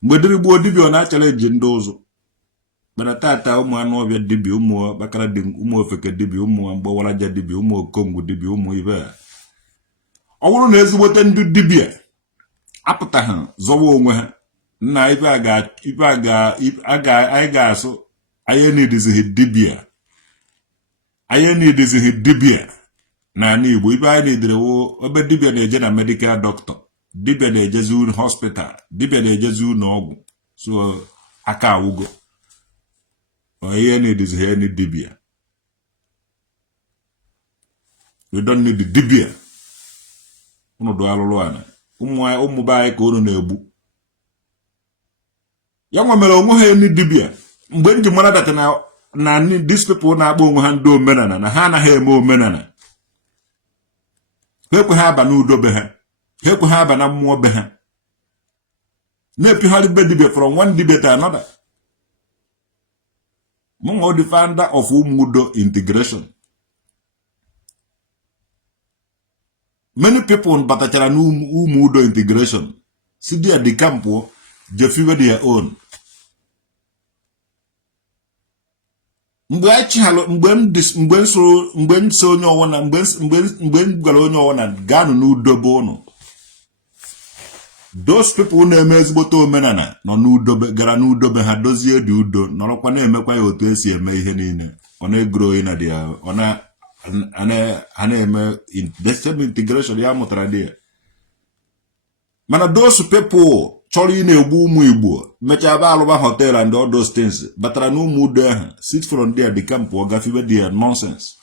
mgbe dịrị gbuo dibịa ọ na-achara eji ndị ụzụ mana tata ụmụ anụ ọbịa dibịa ụmụ bakara dị ụmụ ofeke dibịa ụmụ mgbawaraja dibịa ụmụ okongwu dibịa ụmụ ibe a ọ bụrụ na ezigbote ndị dibịa apụta ha zọwa onwe ha nna ibe anyị ga-asụ anyị na-edizighị dibịa na Igbo ibe anyị na-edere wo ebe dibia na-eje na medical doctor, dibia na-ejezi unu hospital, dibia na-ejezi unu ọgwụ. So aka awugo ihe na-edizi ha ni dibia. We don't need the dibia. Unu do alụlụ ana ụmụ be anyị ka unu na-egbu. Ya nwa mere onwe ha ni dibia mgbe nji mara data na these people na-akpọ onwe ha ndị omenala na ha anaghị eme omenala. Ha ekwe ha aba n'udo be ha, ha ekwe ha aba na mmụọ be ha, na-epigharị be dibia from one dibia to another. Mungo the founder of Umudo integration. Many people batachara Umudo integration. See there the campo, they favor their own. Mgben so nyo wana mgben galo nyo wana ganu n'udo bono. Those people na-eme ezigbote omenala nọ n'udobe gara n'udobe ha dozie dị udo nọrọkwa na-emekwa ya otu esi eme ihe niile. Ọ na-egrow na dia ọ na-eme integration ya mụtara dị. Mana those people chọrọ ị na-egbu ụmụ Igbo mechaa ba alụba hotel and all those things batara n'ụmụ udo ahụ sit from there the camp ọ gafibe dia nonsense.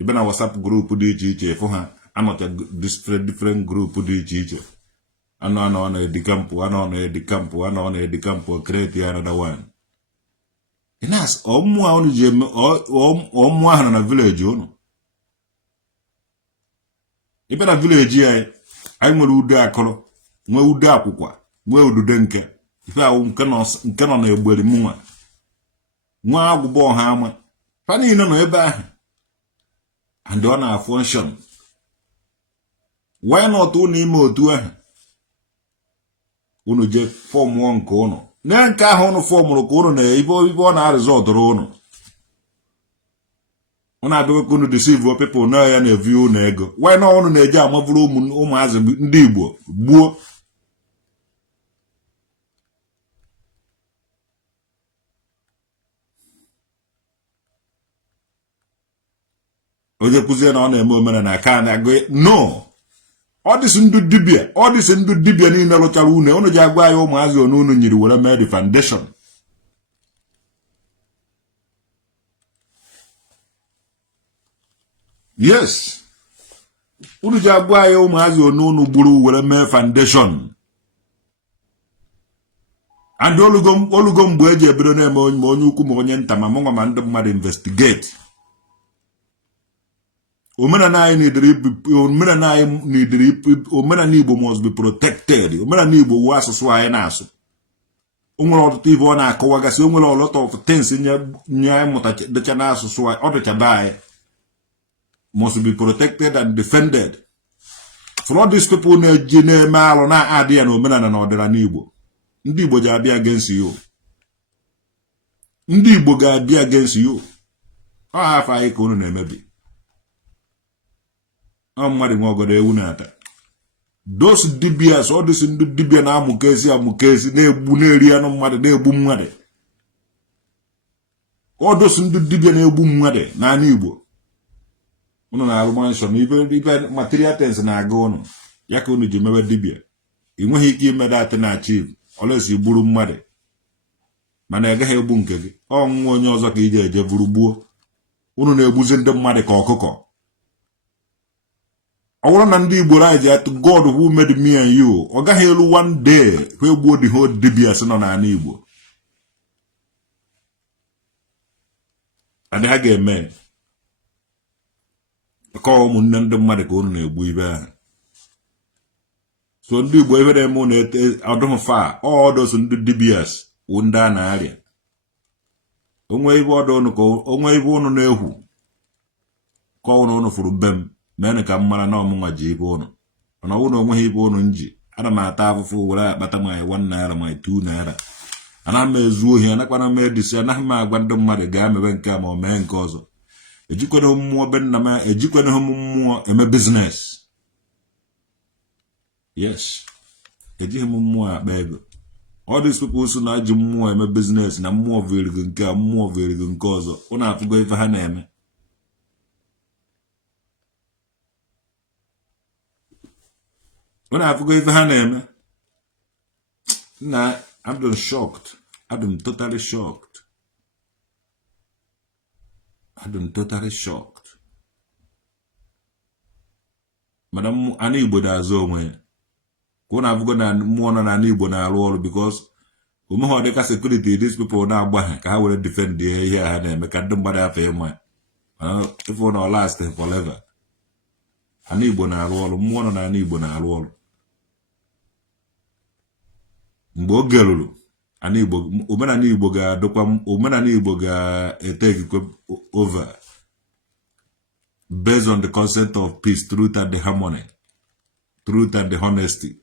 Ibe na WhatsApp group dị iche iche fụ ha anọcha different group dị iche iche. Anọ na the camp create another one. Inas ọmụ ahụ ji eme ọmụ ahụ na village unu. Ibe na village anyị nwere udo akọrọ, nwee udo akwụkwa, nwee udude nke. Ife ahụ nke nọ na egberi mụnwa. Nwa agwụba ọha ama. Fa niile nọ ebe ahụ. And ọ na function. Why not unu ime otu ahụ? Unu je fọm nke unu. Na nke ahụ unu fọmụrụ ka unu na-ibe ọ na-arịzọtụrụ unu. Unu abịa ka unu deceive people na ya na-evi unu ego. Why not unu na-eje amavụrụ ụmụazị ndị Igbo gbuo? Onye kwuzie na ọ na-eme omenala aka na-agụ no. Ọ dịsị ndụ dibia niile lụchara unu ji agwa ya ụmụazị unu nyiri were mee the foundation. Yes. Unu ji agwa ya ụmụazị unu gburu were mee foundation. And olugo mgbe eji ebido na-eme onye ukwu ma onye nta ma mụnwa ma ndị mmadụ investigate. Omenala Igbo must be protected. Omenala Igbo wu asụsụ anyị na-asụ. O nwere ọtụtụ ibe ọ na-akọwagasị, o nwere a lot of things nye anyị mụtacha na asụsụ anyị, ọ dịcha be anyị. Must be protected and defended. For all these people na-eji na-eme alụ na-adị ya na omenala na ọdịnala Igbo. Ndị Igbo ga-abịa against you. Ndị Igbo ga-abịa against you. Ọ afọ anyị ka unu na-emebi. Mmadụ nwe ọgọdọ ewu na-ata. Those dibias, all this ndị dibia na-amụkezi na-egbu na-eri anụ mmadụ na-egbu mmadụ. All those ndị dibia na-egbu mmadụ n'ala Igbo. Unu na-alụ mansion ibe material things na-aga unu. Ya ka unu ji mewe dibia. Ị nweghị ike ime dat na achieve unless igburu mmadụ. Mana ị gaghị egbu nke gị. Ọ nwa onye ọzọ ka ị ga-eje buru gbuo. Unu na-egbuzi ndị mmadụ ka ọkụkọ. I want to Igbo right to God who made me and you. Ọ gaghị elu one day where gbuo the whole dibias nọ n'ala Igbo. Adịghị ga-eme. Ka ụmụnne ndị mmadụ ka unu na-egbu ibe ahụ. So ndị Igbo ebe na-eme unu ọdụm fa all those ndị dibias wụ ndị a na-arịa. Onwe ibe ọdụ unu ka onwe ibe unu na-ehwu. Ka unu furu bem. Mene ka mmara na ọmụnwa ji ibe unu. Mana unu onweghị ibe unu nji. Ana m ata afụfụ were akpata ma 1 naira ma 2 naira. Ana m ezu ohi anakwana m edisi anaghị m agwa ndị mmadụ gaa mebe nke a ma o mee nke ọzọ. Ejikwana mmụọ be nna m ejikwana mmụọ eme business. Yes. Ejighị m mmụọ akpa ego. All these people so na ji mmụọ eme business na mmụọ verigo nke a mmụọ verigo nke ọzọ ọ na-afụgo ife ha na-eme. Ọ na-afụgo ife ha na-eme. Nah, I'm just shocked. I'm totally shocked. I'm totally shocked. Madam, ani Igbo da-azụ onwe ya. Ka ọ na-afụgo na mmụọ nọ na Igbo na-arụ ọrụ because ụmụ dịka security these people na-agba ha ka ha were defend ihe ha na-eme ka ndị mmadụ afọ ịma ife na last forever. Ani Igbo na-arụ ọrụ, mmụọ nọ na Igbo na-arụ ọrụ. Mgbe oge ruru ani Igbo omenala Igbo ga-adọkwa omenala Igbo ga-etake over based on the concept of peace, truth and the harmony, truth and the honesty.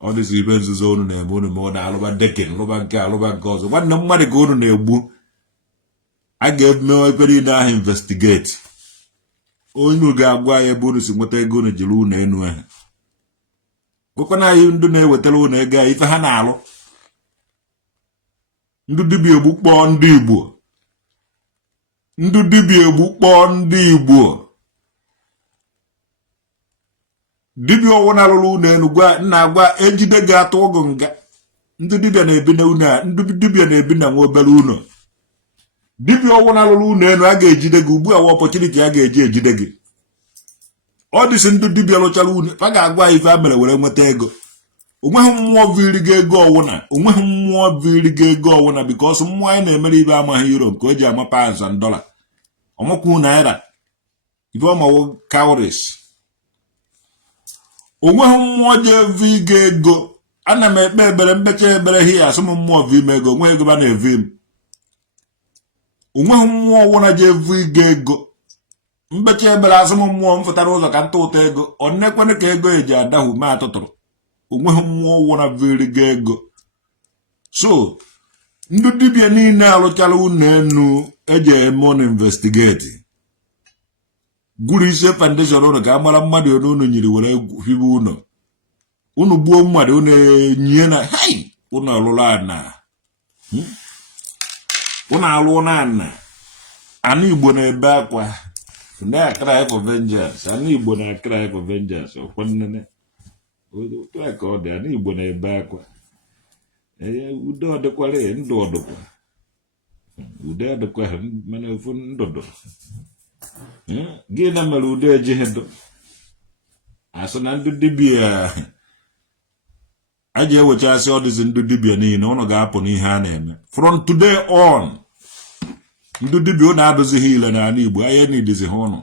All these events is on na eme unu me na alụba dekin alụba nke ọzọ nwanne mmadụ ka unu na-egbu a ga-eme ekpere ị na-ahụ investigate onye ga-agwa ya ebe unu si nweta ego unu jiri unu enu ha gwekwana anyị ndị na-ewetara unu ego a ife ha na-alụ ndị dibịa egbu kpọọ ndị Igbo ndị dibịa egbu kpọọ ndị Igbo dibịa ọwụ na-alụrụ unu enu gwa nna agwa ejide ga-atụ ọgụ nga ndị dibịa na-ebi na unu a ndị dibịa na-ebi na nwa obere unu dibịa ọwụ na-alụrụ unu enu a ga-ejide gị ugbu a wa opportunity a ga-eji ejide gị ọ dịsị ndị dibịa lụchara unu a ga-agwa ife a mere were nweta ego onweghị mmụọ viri gị ego ọwụna onweghị mmụọ viri gị ego ọwụna because mmụọ anyị na-emere ibe amaghị euro nke o ji ama pounds and dollar ọmakwu naira ife ọmawo cowries onweghị mmụọ ji evi gị ego ana m ekpe ebere mbecha ebere hi asụ m mmụọ vi m ego onweghị ego ba na-evi m onweghị mmụọ ọwụna ji evi gị ego mbecha ebere asụ m mmụọ m fụtara ụzọ ka nta ụtọ ego ọ na-ekwene ka ego eji adahụ ma atụtụrụ onweghị mmụọ ọwụna viri gị ego so ndị dibịa niile alụchara unu enu eji eme unu investigate guru ise foundation unu ka amara mmadụ unu unu nyiri were hibe unu gbuo mmadụ unu enye na hai unu alụrụ ana unu alụ na ana Igbo na-ebe akwa na-cry for vengeance ana Igbo na-cry for vengeance ọkwanne otu aka ọ dị ana Igbo na-ebe akwa ude ọdịkwara ndụ ọdụkwa ude ọdịkwa mana ofu ndụdụ gị na mere ude ejighị ndụ asị na ndị dibịa a ji ewechasị ọdịzi ndị dibịa niile ụnụ ga-apụ n'ihe a na-eme from today on ndị dibịa ụnụ adụzighị ile n'ala Igbo anyị nidizi ha ụnụ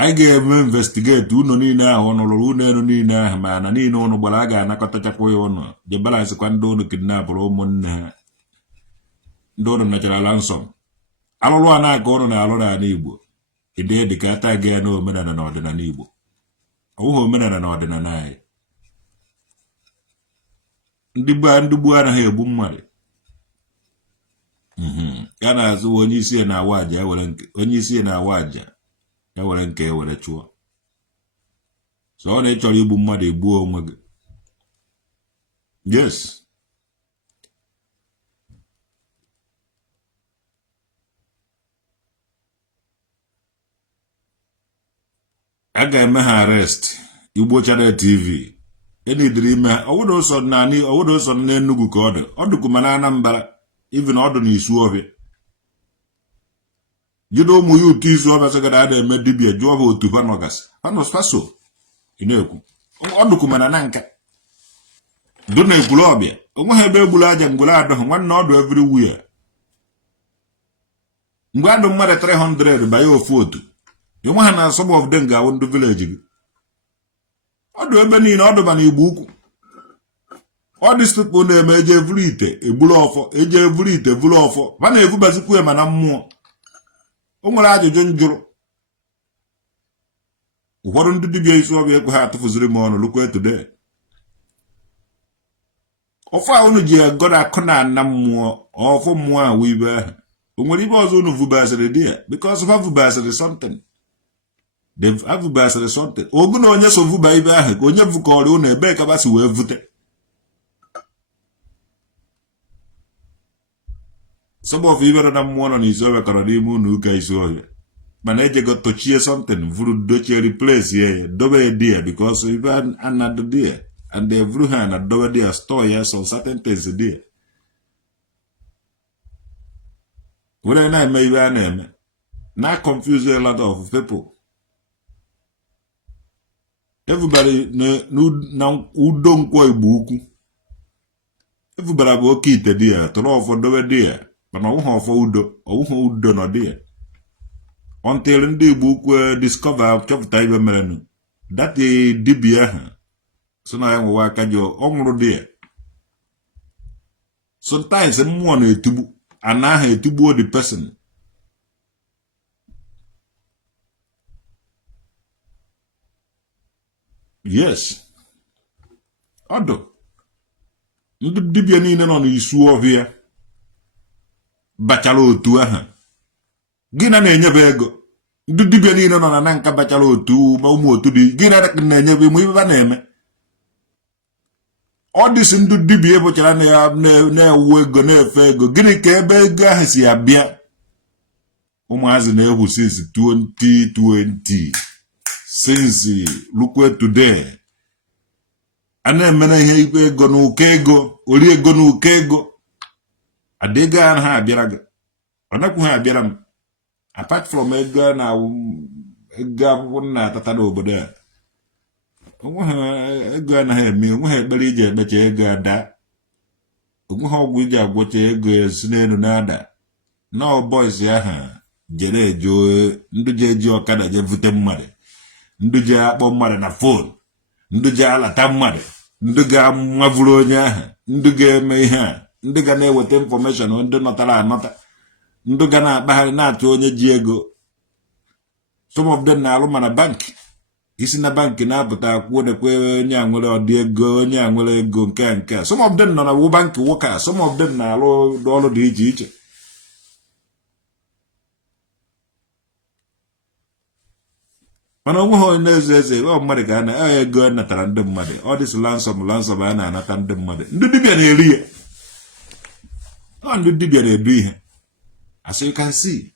anyị ga-eme investigate ụnụ niile ahụ ụnụ lụrụ ụnụ elu niile ahụ ma na niile ụnụ gbara a ga-anakọtachakwa ya ụnụ je balansịkwa ndị ụnụ kidnapụrụ ụmụnne ha ndị ụnụ nacharala nsọ alụrụ a na-aka ụnụ na-alụ n'ala Igbo ide dịka ata ga ya na omenala na ọdịnala Igbo ọwụghị omenala na ọdịnala anyị ndị gbuo anaghị egbu mmadụ ya na-azụ onye isi ya na-awa aja onye isi ya na-awa aja ya were nke ya were chụọ so ọ na-echọrọ igbu mmadụ egbuo onwe gị yes a ga-eme ha arrest Igbo Channel TV enidiri ime ọwụda ụsọ na Enugu ka ọ dịkwa na Anambra even ọdụ na Isuọhịa jide ụmụ ya otu Isuọhịa sịgara a na-eme dibịa jụọ ha otu ha nọgasị faso ị na-ekwu ọ dịkwa na nka dụ na ekwuru ọbịa onweghị ebe egburu aja mgbere adọghị nwanne ọdụ everywhere mgbe adụ mmadụ 300 banye ofu otu enwe ha na some of them ga-awụ ndị village gị ọdụ ebe niile ọdụ ba na Igbo ukwu ọ dị people na-eme eje evuru ite egburu ọfọ eje evuru ite vuru ọfọ ma na-evubazikwu ya mana mmụọ o nwere ajụjụ njụrụ ụfọdụ ndị dibịa Isuọhịa ekwe ha atụfuziri m ọnụ lukwe today ọfọ a unu ji agọrọ akụ na ana mmụọ ọfọ mmụọ a wụ ibe ahụ o nwere ibe ọzọ unu vubasịrị di ya because ha vubasịrị something avubasịrị something ogu na onye so vuba ibe ahụ ka onye vukọrọ unu ebe ka basi wee vute Some of you better than one on his over Karadimu Nuka is over. Manager got to cheer something, Vuru Doche replace here, double dear, because even another dear, and the Vruhan at double dear store, yes, on certain things a dear. When I may be a name, now confuse a lot of people. Everybody now who don't quite book. Everybody will keep the dear, to love for double dear, but no one for Udo, or who do not dear. Until Ndi book discover chapter Melanu. That is Dibia. So now I'm working your own dear. Sometimes someone a tubu, and I had to the person. Yes. Odo. Ndu Dibia ni on isu of here. Bachalo tu aha. Gina na enye ego. Ndu Dibia ni na nanka bachalo tu, ma umu tu di. Gina na enye be mu iba na eme. All this ndu Dibia bochara na ego na efe ego. Gini ka ebe ego ahụ si abịa. Umuazi na ehu since 2020. Since look where today. Ana mena ihe igwe ego n'uke ego, ori ego n'uke ego. Adega ha abịara. Onakwu ha abịara m. Apart from ego na ego akwụkwọ na tata n'obodo a. Onwe ha ego na ha eme, onwe ha ekpere ije ekpecha ego ada. Onwe ha ọgwụ ije agwọcha ego esi n'elu na-ada. No boys aha jere ejo ndu je eji ọkada je vute mmadụ. Ndu je akpọ mmadụ na phone. Ndu je alata mmadụ. Ndu ga nwavuru onye aha. Ndu ga eme ihe a. Ndu ga na-eweta information ndu nọtara anọta. Ndu ga na-akpagharị na-achụ onye ji ego. Some of them na-alụ mana bank. Isi na bank na-apụta akwụkwọ nekwe onye a nwere ọdị ego, onye a nwere ego nke. Some of them nọ na bank worker. Some of them na-alụ ọrụ dị iche iche. Mana onwe ha na-eze ọ mmadụ ka na ego natara ndị mmadụ. Ọ dịsị lansom a na-anata ndị mmadụ. Ndị dibịa na-eri ya. Ọ ndị dibịa na-edu ihe. As you can see.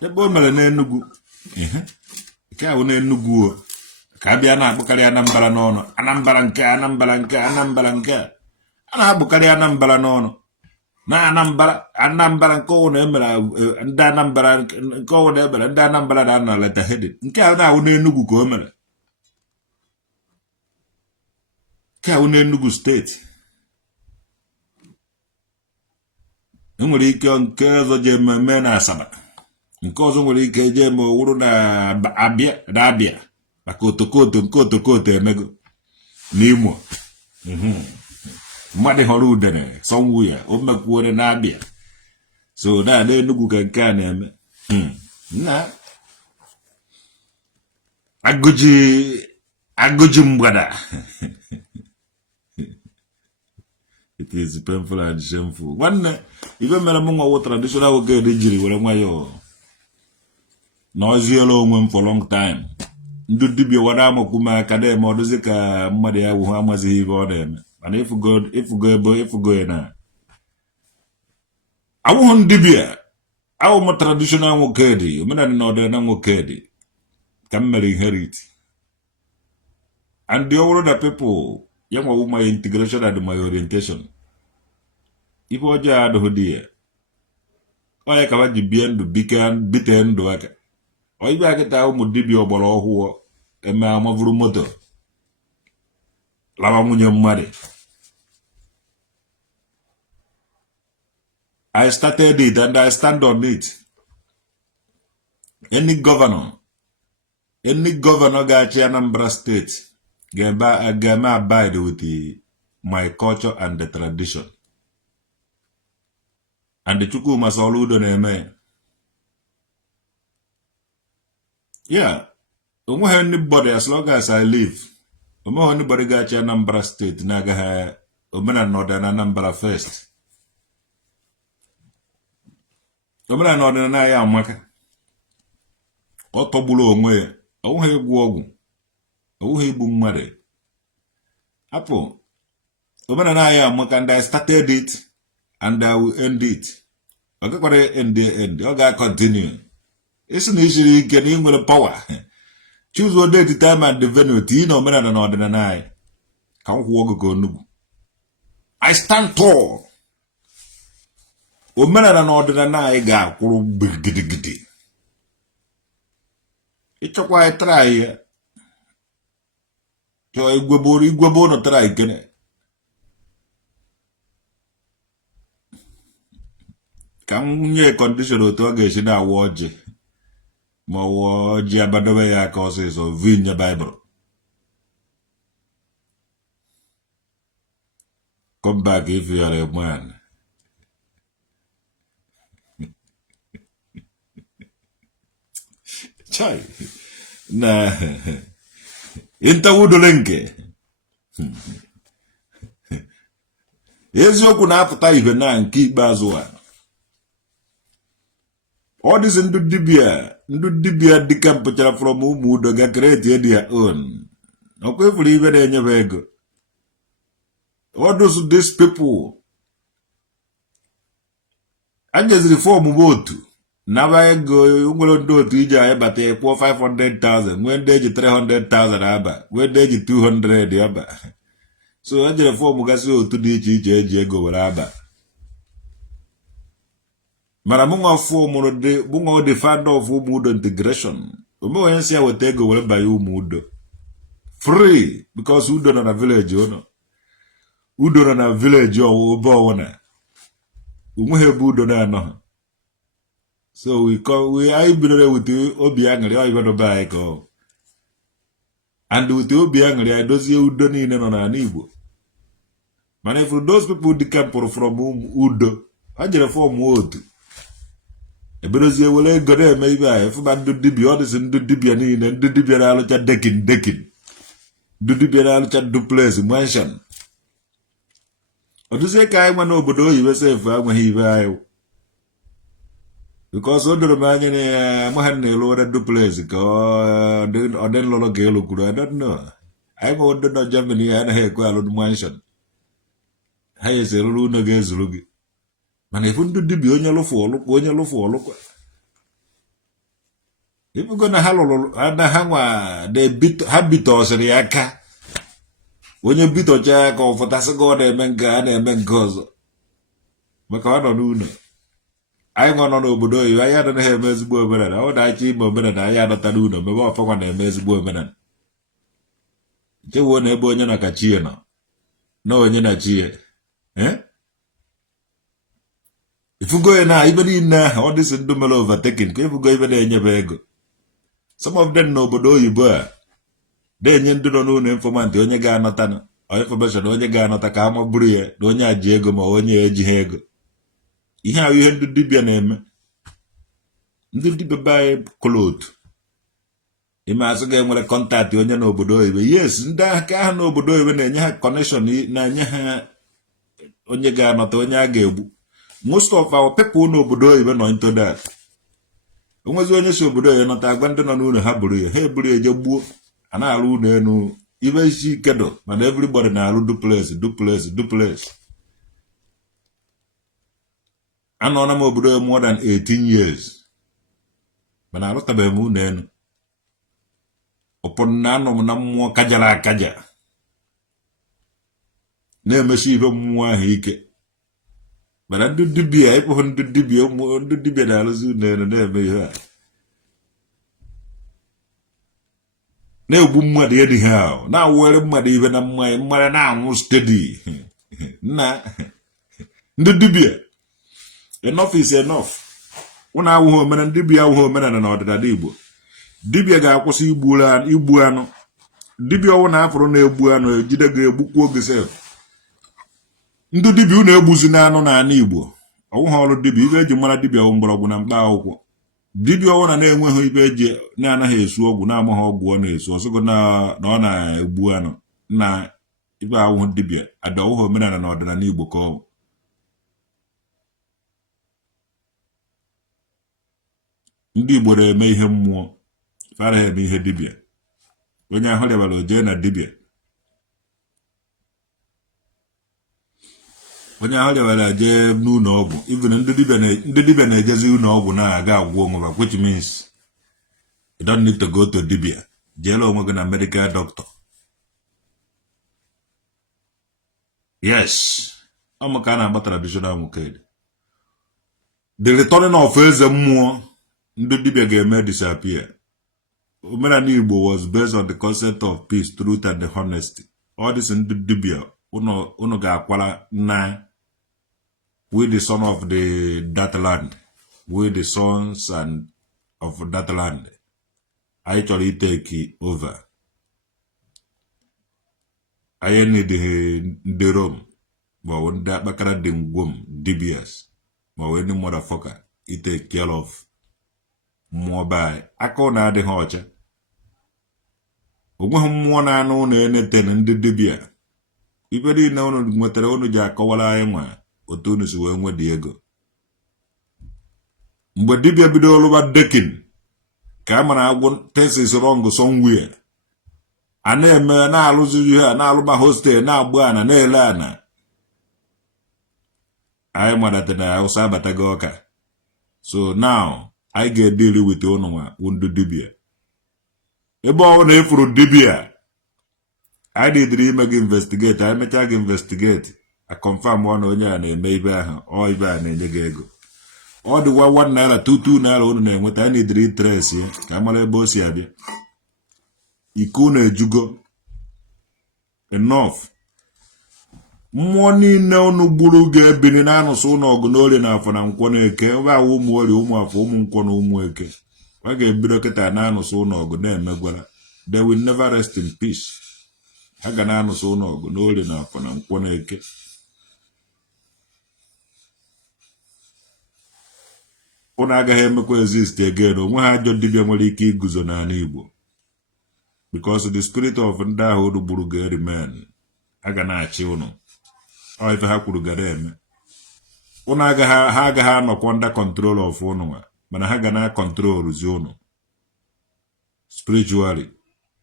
Ebe o mere n'Enugu. Nke ahụ n'Enugu o. Ka abịa na-akpụkarị Anambra n'ọnụ. Anambra nke. A na-abụkarị Anambra n'ọnụ. Na Anambra nke ọwụ na-emere ndị Anambra nke ọwụ na-emere ndị Anambra na-anọ leta headed. Nke ahụ na-awụ n'Enugu ka o mere. Nke ahụ n'Enugu steeti. Enwere ike nke ọzọ je eme na Asaba. Nke ọzọ nwere ike je eme owuru na Abịa. Maka otokoto nke otokoto emego. N'Imo. Mmadụ họrọ udene somewhere o mekwuore na-abịa. So na Enugu ka nke a na-eme. Na agụji mgbada. It is painful and shameful. Nwanne ibe mere m nwa traditional woge dị jiri were nwayọọ. N'oziela onwe m for long time. Ndị dibịa wada amakwu m aka na-eme ọdụzi ka mmadụ ya wụ amazighị ibe ọ na-eme. And if you go na I won't dibia. I want traditional wokedi. Omenala na ọdịnala wokedi. Can marry inherit. And the older people, young my integration and my orientation. If I had the idea, I can be and beacon bitten do aka. Or if I get out with dibia or who a man of motor. Lava munyo mari. I started it and I stand on it. Any governor got Anambra State, gonna abide with my culture and the tradition. And the Chuku must all do name. Yeah, anybody as long as I live. Anybody got Anambra State, Naga Omena Northern Anambra first. Omena Northern I am Maka. Otobulo onwe, onwe egwu ogwu. Owu Igbo mmadụ. Apple. Omenala ya amaka, and I started it and I will end it. Okay, kwa end. Okay, continue. It's an issue you can even with the power. Choose what day, the time, and the venue. Tina Omenala na ordinary. Can't walk go Enugu. I stand tall. Omenala na ordinary ga kwuru gidi. Ịchọkwa anyị try ya. Chọọ igwebo no try kene. Ka m nye condition otu ọ ga-esi na-awa ọjị. Ma ọwa ọjị abadobe ya aka ọsịsọ vinye Bible. Come back if you are a man. Chai. Na Intawudolenke. Eziokwu na-apụta ihe na nke ikpeazụ a. All this ndụ dibia dịka mpụchara from ụmụ udo ga create their own. Ọkwa efuru ibe na-enyebe ego. All these people anyeziri fọm votu naba ego nwere ndị otu iji anyị bata ịkwụọ 500,000 nwee ndị eji 300,000 aba nwee ndị eji 200 aba. So ejere fọm gasị otu dị iche iche eji ego were aba. Mana mụnwa mụnwa the father of ụmụ udo integration. Ome onye si ya weta ego were banye ụmụ udo. Free because udo nọ na village ụnọ. Udo nọ na village obe ọwụna. Onweghị ebe udo na-anọ. So I bidoro with obi aṅụrị ọyịba n'obe anyị ka ọ. And with obi aṅụrị anyị dozie udo niile nọ n'ala Igbo. Mana if those people dịkapụrụ from udo, ha jere fọm otu. Ebedozie were ego na-eme ibe anyị fụba ndụ dibịa ọ dịsị ndụ dibịa niile ndụ dibịa na-alụcha dekin. Ndụ dibịa na-alụcha duplex mansion. Ọ dịzie ka anyị nwe n'obodo oyibo sefu agwaghị ibe anyị. Because o doro m anya na amagha na-elu ụra duplex ka ọ dị nlụlụ ka elu kwuru. I don't know. Anyị nwe ndị nọ Germany anaghị ekwe alụ mansion. Ha yesi rụrụ ụlọ ga-ezuru gị. Mana ifu ndụ dibịa onye lụfụ ọlụkwa. Ifugo na ha lụrụ ha nwa ha bitọsịrị ya aka. Onye bitocha aka ọfụtasị gị ọ na-eme nke a na-eme nke ọzọ. Maka ọ nọ n'ụlọ. Anyị nọ n'obodo oyibo anyị anaghị eme ezigbo omenala. Ọ na-achọ ime omenala anyị anọta n'ụlọ mebe ọfọkwa na-eme ezigbo omenala. Chewuo na ebe onye na ka chie nọ. Na onye na chie. Ifugo ya na ibe niile ahụ ọ dịsị ndụ mere overtaking ka ifugo ibe na-enyebe ego. Some of them n'obodo oyibo a na-enye ndị nọ n'ụlọ informant onye ga-anọta information onye ga-anọta ka ama buru ya na onye a ji ego ma onye ejighị ego. Ihe ahụ ihe ndị dibịa na-eme. Ndị dibịa be anyị kụrụ otu. Ime asụ ga-enwere kọntaktị onye n'obodo oyibo. Yes, ndị aka ahụ n'obodo oyibo na-enye ha connection na-enye ha onye ga-anọta onye a ga-egbu. Most of our people n'obodo oyibo nọ into that. Onwezi onye si obodo oyibo nọta agwa ndị nọ n'ụlọ ha buru ya. Ha eburu ya je gbuo. A na-alụ ụlọ enu. Ibe isi kedo mana everybody na-alụ duplex. Anọ na m obodo ya more than 18 years. Mana alụtabeghị m ụlọ enu. Ọpụrụ na anọ m na mmụọ kajara akaja. Na-emesi ibe mmụọ ahụ ike. Mana ndị dibịa ịkpọghị ndị dibịa na-alụzi ụlọ enu na-eme ihe a. Na-egbu mmadụ edighị ahụ. Na-awụgharị mmadụ ibe na mmanya na-anwụ steady. Na ndị dibịa. Enough is enough. Ụna awụghị omenala dibịa awụghị omenala na ọdịnala Igbo. Dibịa ga-akwụsị igbu anụ. Dibịa ọwụ na afọrọ na-egbu anụ ejide ga-egbukwa oge sef. Ndị dibịa unu egbuzi na anụ n'ala Igbo. Ọwụghị ọrụ dibịa ibe eji mara dibịa wụ mgbọrọgwụ na mkpa akwụkwọ. Dibịa ọwụ na-enweghị ibe eji na-anaghị esu ọgwụ na-amaghị ọgwụ ọ na-esu ọsọgo na ọ na-egbu anụ na ibe awụghị dibịa ada ọwụghị omenala na ọdịnala Igbo ka ọ bụ. Ndị Igbo na-eme ihe mmụọ fara eme ihe dibịa. onye ahụ rịabara oje na dibia onye ahụ rịabara jee n'ụlọ ọgwụ even ndị dibia na-ejezi ụlọ ọgwụ na-aga agwụ onwe, which means you don't need to go to dibia. Jeela onwe gị na medical doctor. Yes, I'm ka na-agba traditional nwoke. The returning of eze mmụọ ndị dibia ga-eme disappear. Omenala Igbo was based on the concept of peace, truth, and the honesty. All this ndị dibia unu ga-akwara nna with the son of that land, with the sons and of that land. I actually take over. I need the room, but when that bakara dingwom DBS, but when the motherfucker, he take care of more by. I call na the hocha. One na no anything in the dibia. If you didn't know what the owner jack or I am, or Tunis were Diego. But dibia be all over decking. Camera won't test is wrong somewhere. I never now lose you here, now my hostel, now Buana, ne lana. I am at the house Abatagoka. So now I get dealing with the owner, won't do dibia. About one for dibia. I did dream investigate, I met investigate. I confirm one on your name, maybe or even a negego. All the 1 naira, 2 naira on name with any 3 trace here. Camera bossy idea. Ikune jugo. Enough. Money no buru get binano so no gnoli na for an quaneke, over whom worry of whom quanumweke. I get biroketa nano so no gone megwala. They will never rest in peace. Haganano so no gnoli na for an quaneke. Onaga heme exist again, or when I don't dibia moliki guzona Igbo. Because the spirit of Ndahodu Burugeri man, Aganachi uno. Or if I have Kurugare. Unaga Hagaha no under control of Uno, but Hagana control Zuno. Spiritually.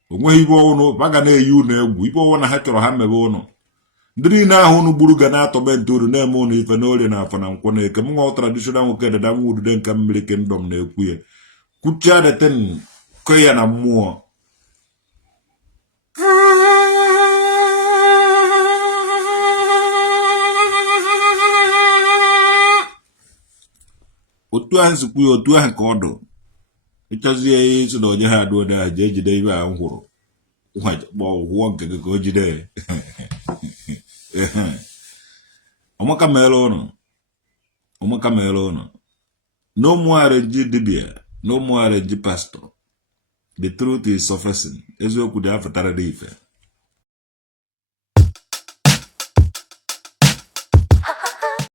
When he won't, Bagane you know, we won't have to Hamevono. Drina Hunu Burugana to bend to the name if an old enough and Kone, come out traditional okay, that would then come kingdom ne queer. Kucha the ten, Koyana more. Otu ahụ kwuo otu ahụ ka ọ dụ ịchọzie ihe iso na onye ha duo na je jide ibe ahụ hụrụ kpọ ụgwọ nke gị ka o jide ọmaka mere ụnụ no more dibia, no more pastor. The truth is surfacing. Eziokwu dị afọtara dị ife.